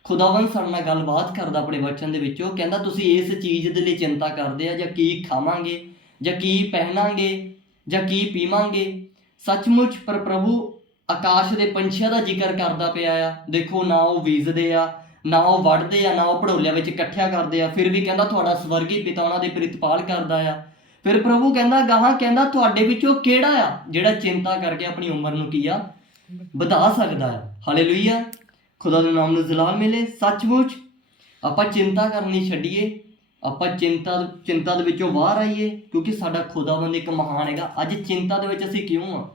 ਖੁਦਾਵੰਦ ਸਾਡੇ ਨਾਲ ਗੱਲਬਾਤ ਕਰਦਾ ਆਪਣੇ ਵਚਨ ਦੇ ਵਿੱਚੋਂ, ਕਹਿੰਦਾ ਤੁਸੀਂ ਇਸ ਚੀਜ਼ ਦੇ ਲਈ ਚਿੰਤਾ ਕਰਦੇ ਆ, ਜਾਂ ਕੀ ਖਾਵਾਂਗੇ, ਜਾਂ ਕੀ ਪਹਿਨਾਂਗੇ, ਜਾਂ ਕੀ ਪੀਵਾਂਗੇ? ਸੱਚਮੁੱਚ ਪਰ ਪ੍ਰਭੂ ਆਕਾਸ਼ ਦੇ ਪੰਛੀਆਂ ਦਾ ਜ਼ਿਕਰ ਕਰਦਾ ਪਿਆ ਆ। ਦੇਖੋ, ਨਾ ਉਹ ਬੀਜਦੇ ਆ, ਨਾ ਉਹ ਵੱਢਦੇ ਆ, ਨਾ ਉਹ ਪੜੋਲਿਆਂ ਵਿੱਚ ਇਕੱਠਿਆ ਕਰਦੇ ਆ। ਫਿਰ ਵੀ ਕਹਿੰਦਾ ਤੁਹਾਡਾ ਸਵਰਗੀ ਪਿਤਾ ਉਹਨਾਂ ਦੇ ਪ੍ਰਿਤਪਾਲ ਕਰਦਾ ਆ। ਫਿਰ ਪ੍ਰਭੂ ਕਹਿੰਦਾ, ਗਾਹਾਂ ਕਹਿੰਦਾ, ਤੁਹਾਡੇ ਵਿੱਚੋਂ ਕਿਹੜਾ ਆ ਜਿਹੜਾ ਚਿੰਤਾ ਕਰਕੇ ਆਪਣੀ ਉਮਰ ਨੂੰ ਕੀ ਆ? ਵਧਾ ਸਕਦਾ ਹੈ ਹਾਲੇਲੂਇਆ ਖੁਦਾ ਦੇ ਨਾਮ ਨੂੰ ਜਲਾਲ ਮਿਲੇ। ਸੱਚਮੁੱਚ, ਆਪਾਂ ਚਿੰਤਾ ਕਰਨੀ ਛੱਡੀਏ। ਆਪਾਂ ਚਿੰਤਾ ਚਿੰਤਾ ਦੇ ਵਿੱਚੋਂ ਬਾਹਰ ਆਈਏ, ਕਿਉਂਕਿ ਸਾਡਾ ਖੁਦਾਵੰਦ ਇੱਕ ਮਹਾਨ ਹੈਗਾ। ਅੱਜ ਚਿੰਤਾ ਦੇ ਵਿੱਚ ਅਸੀਂ ਕਿਉਂ ਆ?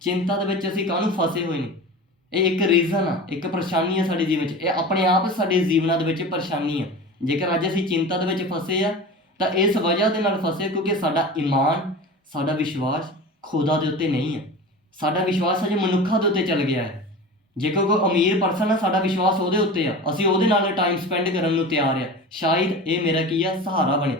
ਚਿੰਤਾ ਦੇ ਵਿੱਚ ਅਸੀਂ ਕਾਹਨੂੰ ਫਸੇ ਹੋਏ ਨੇ? ਇਹ ਇੱਕ ਰੀਜ਼ਨ ਆ, ਇੱਕ ਪਰੇਸ਼ਾਨੀ ਆ ਸਾਡੇ ਜੀਵਨ 'ਚ। ਇਹ ਆਪਣੇ ਆਪ ਸਾਡੇ ਜੀਵਨਾਂ ਦੇ ਵਿੱਚ ਪਰੇਸ਼ਾਨੀ ਆ। ਜੇਕਰ ਅੱਜ ਅਸੀਂ ਚਿੰਤਾ ਦੇ ਵਿੱਚ ਫਸੇ ਆ, ਤਾਂ ਇਸ ਵਜ੍ਹਾ ਦੇ ਨਾਲ ਫਸੇ ਕਿਉਂਕਿ ਸਾਡਾ ਈਮਾਨ, ਸਾਡਾ ਵਿਸ਼ਵਾਸ ਖੁਦਾ ਦੇ ਉੱਤੇ ਨਹੀਂ ਹੈ ਸਾਡਾ ਵਿਸ਼ਵਾਸ ਅਜੇ ਮਨੁੱਖਾਂ ਦੇ ਉੱਤੇ ਚੱਲ ਗਿਆ ਹੈ। ਜੇਕਰ ਕੋਈ ਅਮੀਰ ਪਰਸਨ ਆ, ਸਾਡਾ ਵਿਸ਼ਵਾਸ ਉਹਦੇ ਉੱਤੇ ਆ। ਅਸੀਂ ਉਹਦੇ ਨਾਲ ਟਾਈਮ ਸਪੈਂਡ ਕਰਨ ਨੂੰ ਤਿਆਰ ਆ। ਸ਼ਾਇਦ ਇਹ ਮੇਰਾ ਕੀ ਆ? ਸਹਾਰਾ ਬਣੇ।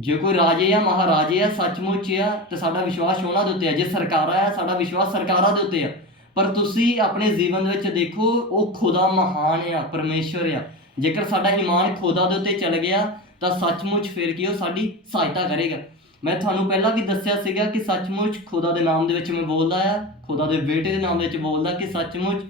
ਜੇ ਕੋਈ ਰਾਜੇ ਆ ਮਹਾਰਾਜੇ ਆ, ਸੱਚਮੁੱਚ ਆ, ਤੇ ਸਾਡਾ ਵਿਸ਼ਵਾਸ ਉਹਨਾਂ ਦੇ ਉੱਤੇ ਆ। ਜੇ ਸਰਕਾਰਾਂ ਆ, ਸਾਡਾ ਵਿਸ਼ਵਾਸ ਸਰਕਾਰਾਂ ਦੇ ਉੱਤੇ ਆ। ਪਰ ਤੁਸੀਂ ਆਪਣੇ ਜੀਵਨ ਦੇ ਵਿੱਚ ਦੇਖੋ, ਉਹ ਖੁਦਾ ਮਹਾਨ ਆ, ਪਰਮੇਸ਼ਵਰ ਆ। ਜੇਕਰ ਸਾਡਾ ਈਮਾਨ ਖੁਦਾ ਦੇ ਉੱਤੇ ਚੱਲ ਗਿਆ, ਤਾਂ ਸੱਚਮੁੱਚ ਫਿਰ ਕੀ ਉਹ ਸਾਡੀ ਸਹਾਇਤਾ ਕਰੇਗਾ। ਮੈਂ ਤੁਹਾਨੂੰ ਪਹਿਲਾਂ ਵੀ ਦੱਸਿਆ ਸੀਗਾ ਕਿ ਸੱਚਮੁੱਚ ਖੁਦਾ ਦੇ ਨਾਮ ਦੇ ਵਿੱਚ ਮੈਂ ਬੋਲਦਾ ਆ, ਖੁਦਾ ਦੇ ਬੇਟੇ ਦੇ ਨਾਮ ਦੇ ਵਿੱਚ ਬੋਲਦਾ ਕਿ ਸੱਚਮੁੱਚ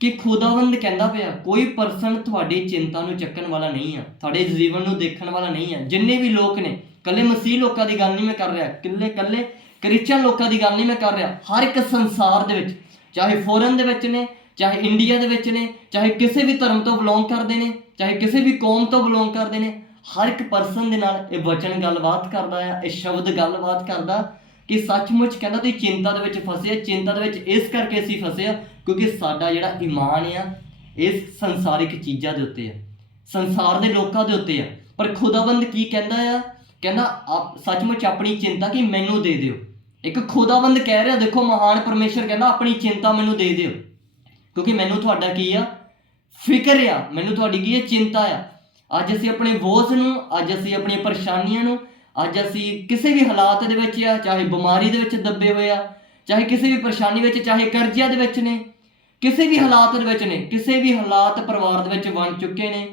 ਕਿ ਖੁਦਾਵੰਦ ਕਹਿੰਦਾ ਪਿਆ, ਕੋਈ ਪਰਸਨ ਤੁਹਾਡੀ ਚਿੰਤਾ ਨੂੰ ਚੱਕਣ ਵਾਲਾ ਨਹੀਂ ਆ, ਤੁਹਾਡੇ ਜੀਵਨ ਨੂੰ ਦੇਖਣ ਵਾਲਾ ਨਹੀਂ ਆ। ਜਿੰਨੇ ਵੀ ਲੋਕ ਨੇ ਕੱਲੇ ਮਸੀਹ ਲੋਕਾਂ ਦੀ ਗੱਲ ਨਹੀਂ ਮੈਂ ਕਰ ਰਿਹਾ ਕਿੱਲੇ ਕੱਲੇ ਕ੍ਰਿਸਚੀਅਨ ਲੋਕਾਂ ਦੀ ਗੱਲ ਨਹੀਂ ਮੈਂ ਕਰ ਰਿਹਾ, ਹਰ ਇੱਕ ਸੰਸਾਰ ਦੇ ਵਿੱਚ, ਚਾਹੇ ਫੋਰਨ ਦੇ ਵਿੱਚ ਨੇ, ਚਾਹੇ ਇੰਡੀਆ ਦੇ ਵਿੱਚ ਨੇ, ਚਾਹੇ ਕਿਸੇ ਵੀ ਧਰਮ ਤੋਂ ਬਿਲੋਂਗ ਕਰਦੇ ਨੇ, ਚਾਹੇ ਕਿਸੇ ਵੀ ਕੌਮ ਤੋਂ ਬਿਲੋਂਗ ਕਰਦੇ ਨੇ, ਹਰ ਇੱਕ ਪਰਸਨ ਦੇ ਨਾਲ ਇਹ ਵਚਨ ਗੱਲਬਾਤ ਕਰਦਾ ਆ, ਇਹ ਸ਼ਬਦ ਗੱਲਬਾਤ ਕਰਦਾ ਕਿ ਸੱਚਮੁੱਚ ਕਹਿੰਦਾ ਤੁਸੀਂ ਚਿੰਤਾ ਦੇ ਵਿੱਚ ਫਸੇ ਆ, ਚਿੰਤਾ ਦੇ ਵਿੱਚ ਇਸ ਕਰਕੇ ਅਸੀਂ ਫਸੇ ਆ, ਕਿਉਂਕਿ ਸਾਡਾ ਜਿਹੜਾ ਈਮਾਨ ਆ, ਇਸ ਸੰਸਾਰਿਕ ਚੀਜ਼ਾਂ ਦੇ ਉੱਤੇ ਆ। ਸੰਸਾਰ ਦੇ ਲੋਕਾਂ ਦੇ ਉੱਤੇ ਆ। ਪਰ ਖੁਦਾਵੰਦ ਕੀ ਕਹਿੰਦਾ ਆ? ਕਹਿੰਦਾ, ਆਪ ਸੱਚਮੁੱਚ ਆਪਣੀ ਚਿੰਤਾ ਕਿ ਮੈਨੂੰ ਦੇ ਦਿਓ। ਇੱਕ ਖੁਦਾਵੰਦ ਕਹਿ ਰਿਹਾ, ਦੇਖੋ ਮਹਾਨ ਪਰਮੇਸ਼ਰ ਕਹਿੰਦਾ, ਆਪਣੀ ਚਿੰਤਾ ਮੈਨੂੰ ਦੇ ਦਿਓ। ਕਿਉਂਕਿ ਮੈਨੂੰ ਤੁਹਾਡਾ ਕੀ ਆ? ਫਿਕਰ ਆ। ਮੈਨੂੰ ਤੁਹਾਡੀ ਕੀ ਹੈ ਚਿੰਤਾ ਆ। ਅੱਜ ਅਸੀਂ ਆਪਣੇ ਬੋਝ ਨੂੰ, ਅੱਜ ਅਸੀਂ ਆਪਣੀਆਂ ਪਰੇਸ਼ਾਨੀਆਂ ਨੂੰ ਅੱਜ ਅਸੀਂ ਕਿਸੇ ਵੀ ਹਾਲਾਤ ਦੇ ਵਿੱਚ ਆ, ਚਾਹੇ ਬਿਮਾਰੀ ਦੇ ਵਿੱਚ ਦੱਬੇ ਹੋਏ ਆ, ਚਾਹੇ ਕਿਸੇ ਵੀ ਪਰੇਸ਼ਾਨੀ ਵਿੱਚ, ਚਾਹੇ ਕਰਜ਼ਿਆਂ ਦੇ ਵਿੱਚ ਨੇ, ਕਿਸੇ ਵੀ ਹਾਲਾਤ ਦੇ ਵਿੱਚ ਨੇ, ਕਿਸੇ ਵੀ ਹਾਲਾਤ ਪਰਿਵਾਰ ਦੇ ਵਿੱਚ ਬਣ ਚੁੱਕੇ ਨੇ,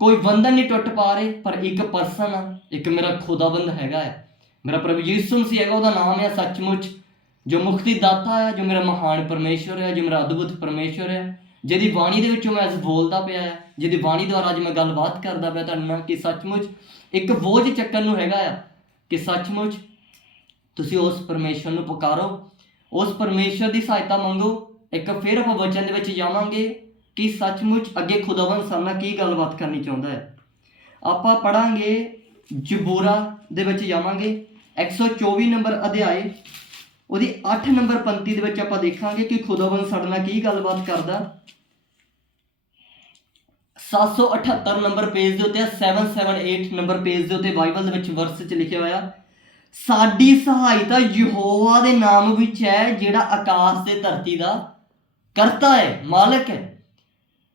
ਕੋਈ ਬੰਧਨ ਨਹੀਂ ਟੁੱਟ ਪਾ ਰਹੇ, ਪਰ ਇੱਕ ਪਰਸਨ ਆ, ਇੱਕ ਮੇਰਾ ਖੁਦਾਬੰਦ ਹੈਗਾ ਹੈ। ਮੇਰਾ ਪ੍ਰਭੂ ਯੀਸ਼ੂ ਮਸੀਹ ਹੈਗਾ, ਉਹਦਾ ਨਾਮ ਹੈ ਸੱਚਮੁੱਚ, ਜੋ ਮੁਕਤੀ ਦਾਤਾ ਹੈ, ਜੋ ਮੇਰਾ ਮਹਾਨ ਪਰਮੇਸ਼ਵਰ ਹੈ, ਜੋ ਮੇਰਾ ਅਦਭੁਤ ਪਰਮੇਸ਼ਵਰ ਹੈ, ਜਿਹਦੀ ਬਾਣੀ ਦੇ ਵਿੱਚੋਂ ਮੈਂ ਅੱਜ ਬੋਲਦਾ ਪਿਆ ਹੈ, ਜਿਹਦੀ ਬਾਣੀ ਦੁਆਰਾ ਅੱਜ ਮੈਂ ਗੱਲਬਾਤ ਕਰਦਾ ਪਿਆ, ਤੁਹਾਡੇ ਨਾਲ ਕਿ ਸੱਚਮੁੱਚ ਇੱਕ ਬੋਝ ਚੱਕਣ ਨੂੰ ਹੈਗਾ ਆ ਕਿ ਸੱਚਮੁੱਚ ਤੁਸੀਂ ਉਸ ਪਰਮੇਸ਼ਵਰ ਨੂੰ ਪੁਕਾਰੋ, ਉਸ ਪਰਮੇਸ਼ਵਰ ਦੀ ਸਹਾਇਤਾ ਮੰਗੋ, ਇੱਕ ਫਿਰ ਆਪਾਂ ਵਚਨ ਦੇ ਵਿੱਚ ਜਾਵਾਂਗੇ ਕਿ ਸੱਚਮੁੱਚ ਅੱਗੇ ਖੁਦਾਵੰਦ ਸਾਡੇ ਨਾਲ ਕੀ ਗੱਲਬਾਤ ਕਰਨੀ ਚਾਹੁੰਦਾ ਹੈ। ਆਪਾਂ ਪੜਾਂਗੇ ਜਬੂਰਾ ਦੇ ਵਿੱਚ ਜਾਵਾਂਗੇ 124 ਨੰਬਰ ਅਧਿਆਏ, ਉਹਦੀ 8 ਨੰਬਰ ਪੰਕਤੀ ਦੇ ਵਿੱਚ ਆਪਾਂ ਦੇਖਾਂਗੇ ਕਿ ਖੁਦਾਵੰਦ ਸਾਡੇ ਨਾਲ ਕੀ ਗੱਲਬਾਤ ਕਰਦਾ। 778 ਨੰਬਰ ਪੇਜ ਦੇ ਉੱਤੇ 778 ਨੰਬਰ ਪੇਜ ਦੇ ਉੱਤੇ ਬਾਈਬਲ ਦੇ ਵਿੱਚ ਵਰਸ 'ਚ ਲਿਖਿਆ ਹੋਇਆ। ਸਾਡੀ ਸਹਾਇਤਾ ਯਹੋਵਾ ਦੇ ਨਾਮ ਵਿੱਚ ਹੈ, ਜਿਹੜਾ ਆਕਾਸ਼ ਤੇ ਧਰਤੀ ਦਾ ਕਰਤਾ ਹੈ, ਮਾਲਕ ਹੈ।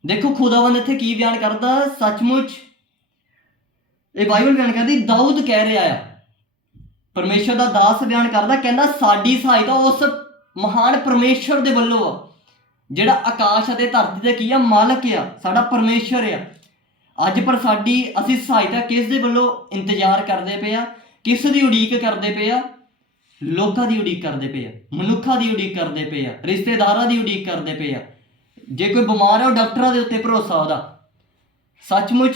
ਦੇਖੋ, ਖੁਦਾਵੰਦ ਇੱਥੇ ਕੀ ਬਿਆਨ ਕਰਦਾ? ਸੱਚਮੁੱਚ ਇਹ ਬਾਈਬਲ ਬਿਆਨ ਕਰਦੀ, ਦਾਊਦ ਕਹਿ ਰਿਹਾ ਆ। ਪਰਮੇਸ਼ਰ ਦਾ ਦਾਸ ਬਿਆਨ ਕਰਦਾ, ਕਹਿੰਦਾ ਸਾਡੀ ਸਹਾਇਤਾ ਉਸ ਮਹਾਨ ਪਰਮੇਸ਼ਰ ਦੇ ਵੱਲੋਂ ਆ। ਜਿਹੜਾ ਆਕਾਸ਼ ਅਤੇ ਧਰਤੀ ਦੇ ਕੀ ਆ? ਮਾਲਕ ਆ, ਸਾਡਾ ਪਰਮੇਸ਼ਰ ਆ। ਅੱਜ ਪਰ ਸਾਡੀ, ਅਸੀਂ ਸਹਾਇਤਾ ਕਿਸ ਦੇ ਵੱਲੋਂ ਇੰਤਜ਼ਾਰ ਕਰਦੇ ਪਏ ਆ? ਕਿਸ ਦੀ ਉਡੀਕ ਕਰਦੇ ਪਏ ਆ? ਲੋਕਾਂ ਦੀ ਉਡੀਕ ਕਰਦੇ ਪਏ ਆ, ਮਨੁੱਖਾਂ ਦੀ ਉਡੀਕ ਕਰਦੇ ਪਏ ਆ, ਰਿਸ਼ਤੇਦਾਰਾਂ ਦੀ ਉਡੀਕ ਕਰਦੇ ਪਏ ਆ। ਜੇ ਕੋਈ ਬਿਮਾਰ ਹੈ ਉਹ ਡਾਕਟਰਾਂ ਦੇ ਉੱਤੇ ਭਰੋਸਾ ਉਹਦਾ। ਸੱਚਮੁੱਚ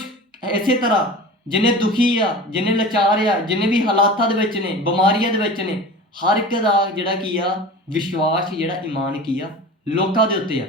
ਇਸੇ ਤਰ੍ਹਾਂ, ਜਿਨੇ ਦੁਖੀ ਆ, ਜਿਨੇ ਲਾਚਾਰ ਆ, ਜਿਨੇ ਵੀ ਹਾਲਾਤਾਂ ਦੇ ਵਿੱਚ ਨੇ, ਬਿਮਾਰੀਆਂ ਦੇ ਵਿੱਚ ਨੇ, ਹਰ ਇੱਕ ਦਾ ਜਿਹੜਾ ਕੀ ਆ, ਵਿਸ਼ਵਾਸ, ਜਿਹੜਾ ਈਮਾਨ ਕੀ ਆ ਲੋਕਾਂ ਦੇ ਉੱਤੇ ਆ।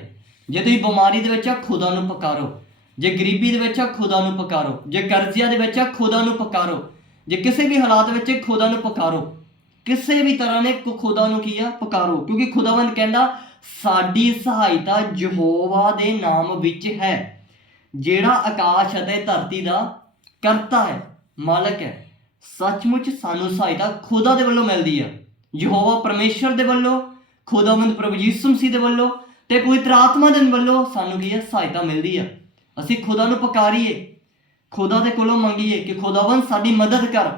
ਜੇ ਤੁਸੀਂ ਬਿਮਾਰੀ ਦੇ ਵਿੱਚ ਆ, ਖੁਦਾ ਨੂੰ ਪੁਕਾਰੋ। ਜੇ ਗਰੀਬੀ ਦੇ ਵਿੱਚ ਆ, ਖੁਦਾ ਨੂੰ ਪੁਕਾਰੋ। ਜੇ ਕਰਜ਼ਿਆਂ ਦੇ ਵਿੱਚ ਆ, ਖੁਦਾ ਨੂੰ ਪੁਕਾਰੋ। ਜੇ ਕਿਸੇ ਵੀ ਹਾਲਾਤ ਵਿੱਚ ਖੁਦਾ ਨੂੰ ਪੁਕਾਰੋ। ਕਿਸੇ ਵੀ ਤਰ੍ਹਾਂ ਨੇ ਖੁਦਾ ਨੂੰ ਕੀ ਆ? ਪੁਕਾਰੋ। ਕਿਉਂਕਿ ਖੁਦਾਵੰਦ ਕਹਿੰਦਾ, ਸਾਡੀ ਸਹਾਇਤਾ ਯਹੋਵਾ ਦੇ ਨਾਮ ਵਿੱਚ ਹੈ। ਜਿਹੜਾ ਆਕਾਸ਼ ਅਤੇ ਧਰਤੀ ਦਾ ਕਰਤਾ ਹੈ, ਮਾਲਕ ਹੈ। ਸੱਚਮੁੱਚ ਸਾਨੂੰ ਸਹਾਇਤਾ ਖੁਦਾ ਦੇ ਵੱਲੋਂ ਮਿਲਦੀ ਹੈ ਯਹੋਵਾ ਪਰਮੇਸ਼ਰ ਦੇ ਵੱਲੋਂ ਖੁਦਾਵੰਦ ਪ੍ਰਭੂ ਯਿਸੂ ਮਸੀਹ ਦੇ ਵੱਲੋਂ ਤੇ ਪਵਿੱਤਰ ਆਤਮਾ ਦੇ ਵੱਲੋਂ ਸਾਨੂੰ ਕੀ ਹੈ, ਸਹਾਇਤਾ ਮਿਲਦੀ ਹੈ ਅਸੀਂ ਖੁਦਾ ਨੂੰ ਪੁਕਾਰੀਏ, ਖੁਦਾ ਦੇ ਕੋਲੋਂ ਮੰਗੀਏ ਕਿ ਖੁਦਾਵੰਦ ਸਾਡੀ ਮਦਦ ਕਰ,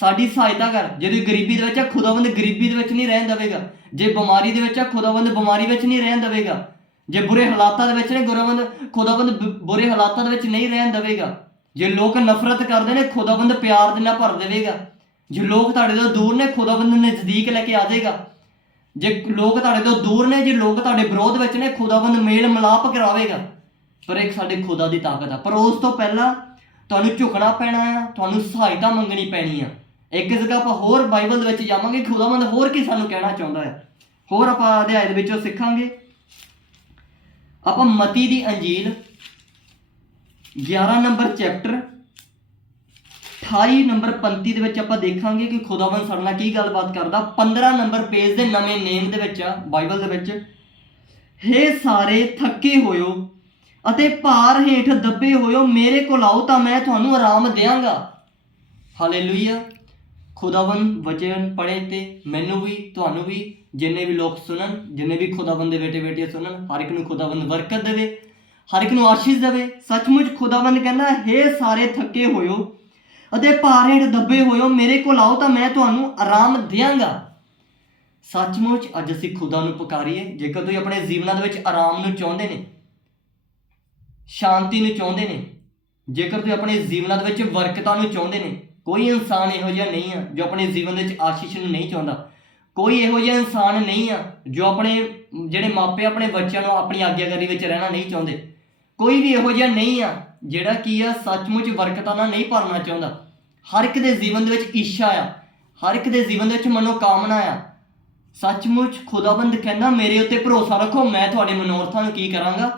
ਸਾਡੀ ਸਹਾਇਤਾ ਕਰ। ਜੇ ਤੁਸੀਂ ਗਰੀਬੀ ਦੇ ਵਿੱਚ ਆ ਖੁਦਾਵੰਦ ਗਰੀਬੀ ਦੇ ਵਿੱਚ ਨਹੀਂ ਰਹਿਣ ਦੇਵੇਗਾ। ਜੇ ਬਿਮਾਰੀ ਦੇ ਵਿੱਚ ਆ ਖੁਦਾਵੰਦ ਬਿਮਾਰੀ ਵਿੱਚ ਨਹੀਂ ਰਹਿਣ ਦੇਵੇਗਾ। ਜੇ ਬੁਰੇ ਹਾਲਾਤਾਂ ਦੇ ਵਿੱਚ ਨੇ ਗੁਰਵੰਦ ਖੁਦਾਵੰਦ ਬੁਰੇ ਹਾਲਾਤਾਂ ਦੇ ਵਿੱਚ ਨਹੀਂ ਰਹਿਣ ਦੇਵੇਗਾ। ਜੇ ਲੋਕ ਨਫ਼ਰਤ ਕਰਦੇ ਨੇ ਖੁਦਾਵੰਦ ਪਿਆਰ ਦੇ ਨਾਲ ਭਰ ਦੇਵੇਗਾ। ਜੇ ਲੋਕ ਤੁਹਾਡੇ ਤੋਂ ਦੂਰ ਨੇ ਖੁਦਾਵੰਦ ਨਜ਼ਦੀਕ ਲੈ ਕੇ ਆ ਜਾਏਗਾ। ਜੇ ਲੋਕ ਤੁਹਾਡੇ ਤੋਂ ਦੂਰ ਨੇ, ਜੇ ਲੋਕ ਤੁਹਾਡੇ ਵਿਰੋਧ ਵਿੱਚ ਨੇ, ਖੁਦਾਵੰਦ ਮੇਲ ਮਿਲਾਪ ਕਰਾਵੇਗਾ। ਪਰ ਇੱਕ ਸਾਡੇ ਖੁਦਾ ਦੀ ਤਾਕਤ ਆ। ਪਰ ਉਸ ਤੋਂ ਪਹਿਲਾਂ ਤੁਹਾਨੂੰ ਝੁਕਣਾ ਪੈਣਾ ਆ, ਤੁਹਾਨੂੰ ਸਹਾਇਤਾ ਮੰਗਣੀ ਪੈਣੀ ਆ। ਇੱਕ ਜਗ੍ਹਾ ਆਪਾਂ ਹੋਰ ਬਾਈਬਲ ਵਿੱਚ ਜਾਵਾਂਗੇ, ਖੁਦਾਵੰਦ ਹੋਰ ਕੀ ਸਾਨੂੰ ਕਹਿਣਾ ਚਾਹੁੰਦਾ ਹੈ? ਹੋਰ ਆਪਾਂ ਅਧਿਆਇ ਦੇ ਵਿੱਚੋਂ ਸਿੱਖਾਂਗੇ। ਆਪਾਂ ਮਤੀ ਦੀ ਅੰਜੀਲ 11 ਨੰਬਰ ਚੈਪਟਰ 28 ਨੰਬਰ ਪੰਕਤੀ ਦੇ ਵਿੱਚ ਆਪਾਂ ਦੇਖਾਂਗੇ ਕਿ ਖੁਦਾਵੰਦ ਸਾਡੇ ਨਾਲ ਕੀ ਗੱਲਬਾਤ ਕਰਦਾ। 15 ਨੰਬਰ ਪੇਜ ਦੇ ਨਵੇਂ ਨੇਮ ਦੇ ਵਿੱਚ ਆ, ਬਾਈਬਲ ਦੇ ਵਿੱਚ। ਹੇ ਸਾਰੇ, ਥੱਕੇ ਹੋਇਓ ਅਤੇ ਭਾਰ ਹੇਠ ਦੱਬੇ ਹੋਇਓ, ਮੇਰੇ ਕੋਲ ਆਓ ਤਾਂ ਮੈਂ ਤੁਹਾਨੂੰ ਆਰਾਮ ਦੇਵਾਂਗਾ ਹਾਲੇਲੂਇਆ ਖੁਦਾਵੰਦ ਵਚਨ ਪੜ੍ਹੇ ਤੇ ਮੈਨੂੰ ਵੀ, ਤੁਹਾਨੂੰ ਵੀ, ਜਿੰਨੇ ਵੀ ਲੋਕ ਸੁਣਨ, ਜਿੰਨੇ ਵੀ ਖੁਦਾਵੰਦ ਦੇ ਬੇਟੇ ਬੇਟੀਆਂ ਸੁਣਨ, ਹਰ ਇੱਕ ਨੂੰ ਖੁਦਾਵੰਦ ਬਰਕਤ ਦੇਵੇ, ਹਰ ਇੱਕ ਨੂੰ ਆਸ਼ੀਸ਼ ਦੇਵੇ। ਸੱਚਮੁੱਚ ਖੁਦਾਵੰਦ ਕਹਿੰਦਾ, ਹੇ ਸਾਰੇ, ਥੱਕੇ ਹੋਇਓ ਅਤੇ ਭਾਰ ਹੇਠ ਦੱਬੇ ਹੋਇਓ ਮੇਰੇ ਕੋਲ ਆਓ ਤਾਂ ਮੈਂ ਤੁਹਾਨੂੰ ਆਰਾਮ ਦਿਆਂਗਾ। ਸੱਚਮੁੱਚ ਅੱਜ ਅਸੀਂ ਖੁਦਾ ਨੂੰ ਪੁਕਾਰੀਏ, ਜੇਕਰ ਤੁਸੀਂ ਆਪਣੇ ਜੀਵਨਾਂ ਦੇ ਵਿੱਚ ਆਰਾਮ ਨੂੰ ਚਾਹੁੰਦੇ ਨੇ, ਸ਼ਾਂਤੀ ਨੂੰ ਚਾਹੁੰਦੇ ਨੇ, ਜੇਕਰ ਤੁਸੀਂ ਆਪਣੇ ਜੀਵਨਾਂ ਦੇ ਵਿੱਚ ਵਰਕਤਾ ਨੂੰ ਚਾਹੁੰਦੇ ਨੇ, ਕੋਈ ਇਨਸਾਨ ਇਹੋ ਜਿਹਾ ਨਹੀਂ ਆ ਜੋ ਆਪਣੇ ਜੀਵਨ ਦੇ ਵਿੱਚ ਆਸ਼ੀਸ਼ ਨੂੰ ਨਹੀਂ ਚਾਹੁੰਦਾ। ਕੋਈ ਇਹੋ ਜਿਹਾ ਇਨਸਾਨ ਨਹੀਂ ਆ ਜੋ ਆਪਣੇ, ਜਿਹੜੇ ਮਾਪੇ ਆਪਣੇ ਬੱਚਿਆਂ ਨੂੰ ਆਪਣੀ ਆਗਿਆਕਾਰੀ ਵਿੱਚ ਰਹਿਣਾ ਨਹੀਂ ਚਾਹੁੰਦੇ। ਕੋਈ ਵੀ ਇਹੋ ਜਿਹਾ ਨਹੀਂ ਆ ਜਿਹੜਾ ਕੀ ਆ, ਸੱਚਮੁੱਚ ਬਰਕਤਾਂ ਨਾਲ ਨਹੀਂ ਭਰਨਾ ਚਾਹੁੰਦਾ। ਹਰ ਇੱਕ ਦੇ ਜੀਵਨ ਦੇ ਵਿੱਚ ਇੱਛਾ ਆ। ਹਰ ਇੱਕ ਦੇ ਜੀਵਨ ਦੇ ਵਿੱਚ ਮਨੋਕਾਮਨਾ ਆ। ਸੱਚਮੁੱਚ ਖੁਦਾਬੰਦ ਕਹਿੰਦਾ, ਮੇਰੇ ਉੱਤੇ ਭਰੋਸਾ ਰੱਖੋ, ਮੈਂ ਤੁਹਾਡੇ ਮਨੋਰਥਾਂ ਨੂੰ ਕੀ ਕਰਾਂਗਾ?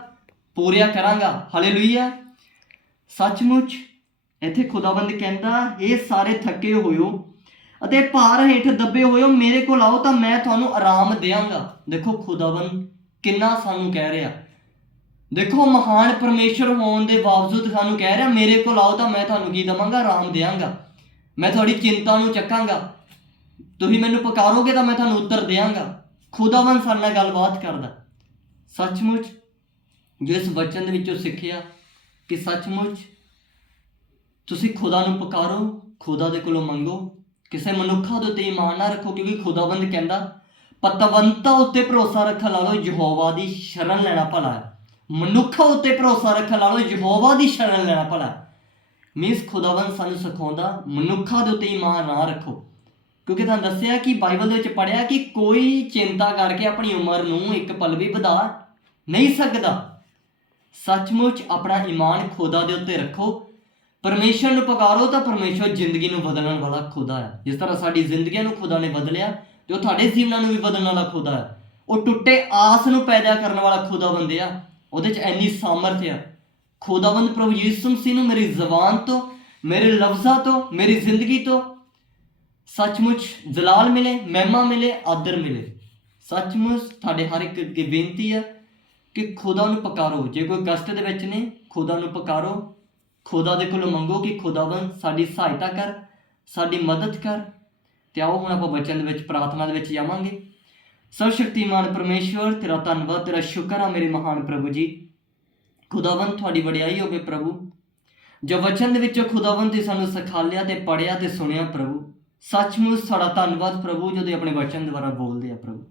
ਪੂਰੀਆਂ ਕਰਾਂਗਾ। ਹਾਲੇਲੂਇਆ ਸੱਚਮੁੱਚ ਇੱਥੇ ਖੁਦਾਬੰਦ ਕਹਿੰਦਾ ਇਹ ਸਾਰੇ ਥੱਕੇ ਹੋਇਓ ਅਤੇ ਭਾਰ ਹੇਠ ਦੱਬੇ ਹੋਇਓ, ਮੇਰੇ ਕੋਲ ਆਓ ਤਾਂ ਮੈਂ ਤੁਹਾਨੂੰ ਆਰਾਮ ਦੇਵਾਂਗਾ ਦੇਖੋ, ਖੁਦਾਬੰਦ ਕਿੰਨਾ ਸਾਨੂੰ ਕਹਿ ਰਿਹਾ। ਦੇਖੋ, ਮਹਾਨ ਪਰਮੇਸ਼ਰ ਹੋਣ ਦੇ ਬਾਵਜੂਦ ਸਾਨੂੰ ਕਹਿ ਰਿਹਾ, ਮੇਰੇ ਕੋਲ ਆਓ ਤਾਂ ਮੈਂ ਤੁਹਾਨੂੰ ਕੀ ਦਵਾਂਗਾ? ਆਰਾਮ ਦੇਵਾਂਗਾ ਮੈਂ ਤੁਹਾਡੀ ਚਿੰਤਾ ਨੂੰ ਚੱਕਾਂਗਾ। ਤੁਸੀਂ ਮੈਨੂੰ ਪੁਕਾਰੋਗੇ ਤਾਂ ਮੈਂ ਤੁਹਾਨੂੰ ਉੱਤਰ ਦੇਵਾਂਗਾ ਖੁਦਾਵੰਦ ਸਾਡੇ ਨਾਲ ਗੱਲਬਾਤ ਕਰਦਾ। ਸੱਚਮੁੱਚ, ਜੋ ਇਸ ਵਚਨ ਦੇ ਵਿੱਚੋਂ ਸਿੱਖਿਆ ਕਿ ਸੱਚਮੁੱਚ ਤੁਸੀਂ ਖੁਦਾ ਨੂੰ ਪੁਕਾਰੋ, ਖੁਦਾ ਦੇ ਕੋਲੋਂ ਮੰਗੋ। ਕਿਸੇ ਮਨੁੱਖਾਂ ਦੇ ਉੱਤੇ ਇਮਾਨ ਨਾ ਰੱਖੋ, ਕਿਉਂਕਿ ਖੁਦਾਵੰਦ ਕਹਿੰਦਾ, ਪਤਵੰਤਾ ਉੱਤੇ ਭਰੋਸਾ ਰੱਖਣ ਲਾ ਲਓ ਯਹੋਵਾ ਦੀ ਸ਼ਰਨ ਲੈਣਾ ਭਲਾ ਹੈ। ਮਨੁੱਖਾਂ ਉੱਤੇ ਭਰੋਸਾ ਰੱਖਣ ਨਾਲੋਂ ਲਓ ਯਹੋਵਾ ਦੀ ਸ਼ਰਨ ਲੈਣਾ ਭਲਾ। ਮੀਨਸ ਖੁਦਾਵੰਦ ਸਾਨੂੰ ਸਿਖਾਉਂਦਾ, ਮਨੁੱਖਾਂ ਦੇ ਉੱਤੇ ਈਮਾਨ ਨਾ ਰੱਖੋ। ਕਿਉਂਕਿ ਤੁਹਾਨੂੰ ਦੱਸਿਆ ਕਿ ਬਾਈਬਲ ਦੇ ਵਿੱਚ ਪੜਿਆ ਕਿ ਕੋਈ ਚਿੰਤਾ ਕਰਕੇ ਆਪਣੀ ਉਮਰ ਨੂੰ ਇੱਕ ਪਲ ਵੀ ਵਧਾ ਨਹੀਂ ਸਕਦਾ। ਸੱਚਮੁੱਚ ਆਪਣਾ ਈਮਾਨ ਖੁਦਾ ਦੇ ਉੱਤੇ ਰੱਖੋ। ਪਰਮੇਸ਼ਰ ਨੂੰ ਪੁਕਾਰੋ ਤਾਂ ਪਰਮੇਸ਼ਰ ਜ਼ਿੰਦਗੀ ਨੂੰ ਬਦਲਣ ਵਾਲਾ ਖੁਦਾ ਹੈ। ਜਿਸ ਤਰ੍ਹਾਂ ਸਾਡੀ ਜ਼ਿੰਦਗੀਆਂ ਨੂੰ ਖੁਦਾ ਨੇ ਬਦਲਿਆ, ਤੇ ਉਹ ਤੁਹਾਡੇ ਜੀਵਨਾਂ ਨੂੰ ਵੀ ਬਦਲਣ ਵਾਲਾ ਖੁਦਾ ਹੈ। ਉਹ ਟੁੱਟੇ ਆਸ ਨੂੰ ਪੈਦਾ ਕਰਨ ਵਾਲਾ ਖੁਦਾ ਬੰਦੇ ਆ। ਉਹਦੇ 'ਚ ਇੰਨੀ ਸਾਮਰਥ ਆ। ਖੁਦਾਵੰਦ ਪ੍ਰਭੂ ਯਿਸੂ ਮਸੀਹ ਨੂੰ ਮੇਰੀ ਜ਼ਬਾਨ ਤੋਂ, ਮੇਰੇ ਲਫ਼ਜ਼ਾਂ ਤੋਂ, ਮੇਰੀ ਜ਼ਿੰਦਗੀ ਤੋਂ ਸੱਚਮੁੱਚ ਜਲਾਲ ਮਿਲੇ, ਮਹਿਮਾ ਮਿਲੇ, ਆਦਰ ਮਿਲੇ। ਸੱਚਮੁੱਚ ਤੁਹਾਡੇ ਹਰ ਇੱਕ ਅੱਗੇ ਬੇਨਤੀ ਆ ਕਿ ਖੁਦਾ ਨੂੰ ਪੁਕਾਰੋ। ਜੇ ਕੋਈ ਕਸ਼ਟ ਦੇ ਵਿੱਚ ਨੇ, ਖੁਦਾ ਨੂੰ ਪੁਕਾਰੋ। ਖੁਦਾ ਦੇ ਕੋਲੋਂ ਮੰਗੋ ਕਿ ਖੁਦਾਵੰਦ ਸਾਡੀ ਸਹਾਇਤਾ ਕਰ, ਸਾਡੀ ਮਦਦ ਕਰ। ਤੇ ਆਓ ਹੁਣ ਆਪਾਂ ਬਚਨ ਦੇ ਵਿੱਚ, ਪ੍ਰਾਰਥਨਾ ਦੇ ਵਿੱਚ ਜਾਵਾਂਗੇ। ਸਰਵਸ਼ਕਤੀਮਾਨ ਪਰਮੇਸ਼ਵਰ, ਤੇਰਾ ਧੰਨਵਾਦ, ਤੇਰਾ ਸ਼ੁਕਰ ਆ ਮੇਰੇ ਮਹਾਨ ਪ੍ਰਭੂ ਜੀ। ਖੁਦਾਵੰ ਤੁਹਾਡੀ ਵਡਿਆਈ ਹੋਵੇ ਪ੍ਰਭੂ। ਜੋ ਵਚਨ ਦੇ ਵਿੱਚੋਂ ਖੁਦਾਵੰ ਤੇ ਸਾਨੂੰ ਸਿਖਾਲਿਆ ਤੇ ਪੜਿਆ ਤੇ ਸੁਣਿਆ ਪ੍ਰਭੂ। ਸੱਚਮੁੱਚ ਸਾਡਾ ਧੰਨਵਾਦ ਪ੍ਰਭੂ, ਜੋ ਦੇ ਆਪਣੇ ਵਚਨ ਦੁਆਰਾ ਬੋਲਦੇ ਆ ਪ੍ਰਭੂ।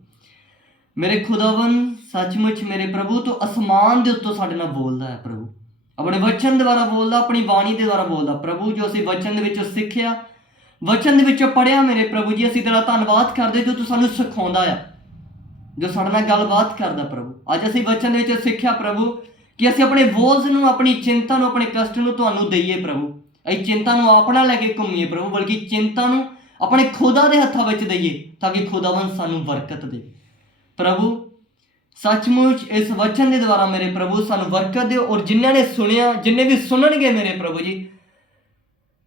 ਮੇਰੇ ਖੁਦਾਵੰ ਸੱਚਮੁੱਚ ਮੇਰੇ ਪ੍ਰਭੂ, ਤੋਂ ਅਸਮਾਨ ਦੇ ਉੱਤੋਂ ਸਾਡੇ ਨਾਲ ਬੋਲਦਾ ਹੈ ਪ੍ਰਭੂ। ਆਪਣੇ ਵਚਨ ਦੁਆਰਾ ਬੋਲਦਾ, ਆਪਣੀ ਬਾਣੀ ਦੇ ਦੁਆਰਾ ਬੋਲਦਾ ਪ੍ਰਭੂ, ਜੋ ਅਸੀਂ ਵਚਨ ਦੇ ਵਿੱਚੋਂ ਸਿੱਖਿਆ, ਵਚਨ ਦੇ ਵਿੱਚੋਂ ਪੜਿਆ ਮੇਰੇ ਪ੍ਰਭੂ ਜੀ, ਅਸੀਂ ਤੇਰਾ ਧੰਨਵਾਦ ਕਰਦੇ ਜੋ ਤੂੰ ਸਾਨੂੰ ਸਿਖਾਉਂਦਾ ਆ। ਜੋ ਸਾਡੇ ਨਾਲ ਗੱਲਬਾਤ ਕਰਦਾ ਪ੍ਰਭੂ। ਅੱਜ ਅਸੀਂ ਵਚਨ ਵਿੱਚ ਸਿੱਖਿਆ ਪ੍ਰਭੂ ਕਿ ਅਸੀਂ ਆਪਣੇ ਬੋਝ ਨੂੰ, ਆਪਣੀ ਚਿੰਤਾ ਨੂੰ, ਆਪਣੇ ਕਸ਼ਟ ਨੂੰ ਤੁਹਾਨੂੰ ਦਈਏ ਪ੍ਰਭੂ। ਅਸੀਂ ਚਿੰਤਾ ਨੂੰ ਆਪਣਾ ਲੈ ਕੇ ਘੁੰਮੀਏ ਪ੍ਰਭੂ, ਬਲਕਿ ਚਿੰਤਾ ਨੂੰ ਆਪਣੇ ਖੁਦਾ ਦੇ ਹੱਥਾਂ ਵਿੱਚ ਦਈਏ, ਤਾਂ ਕਿ ਖੁਦਾਵੰ ਸਾਨੂੰ ਬਰਕਤ ਦੇ। ਪ੍ਰਭੂ, ਸੱਚਮੁੱਚ ਇਸ ਵਚਨ ਦੇ ਦੁਆਰਾ ਮੇਰੇ ਪ੍ਰਭੂ ਸਾਨੂੰ ਬਰਕਤ ਦਿਓ, ਔਰ ਜਿਨ੍ਹਾਂ ਨੇ ਸੁਣਿਆ, ਜਿੰਨੇ ਵੀ ਸੁਣਨਗੇ ਮੇਰੇ ਪ੍ਰਭੂ ਜੀ,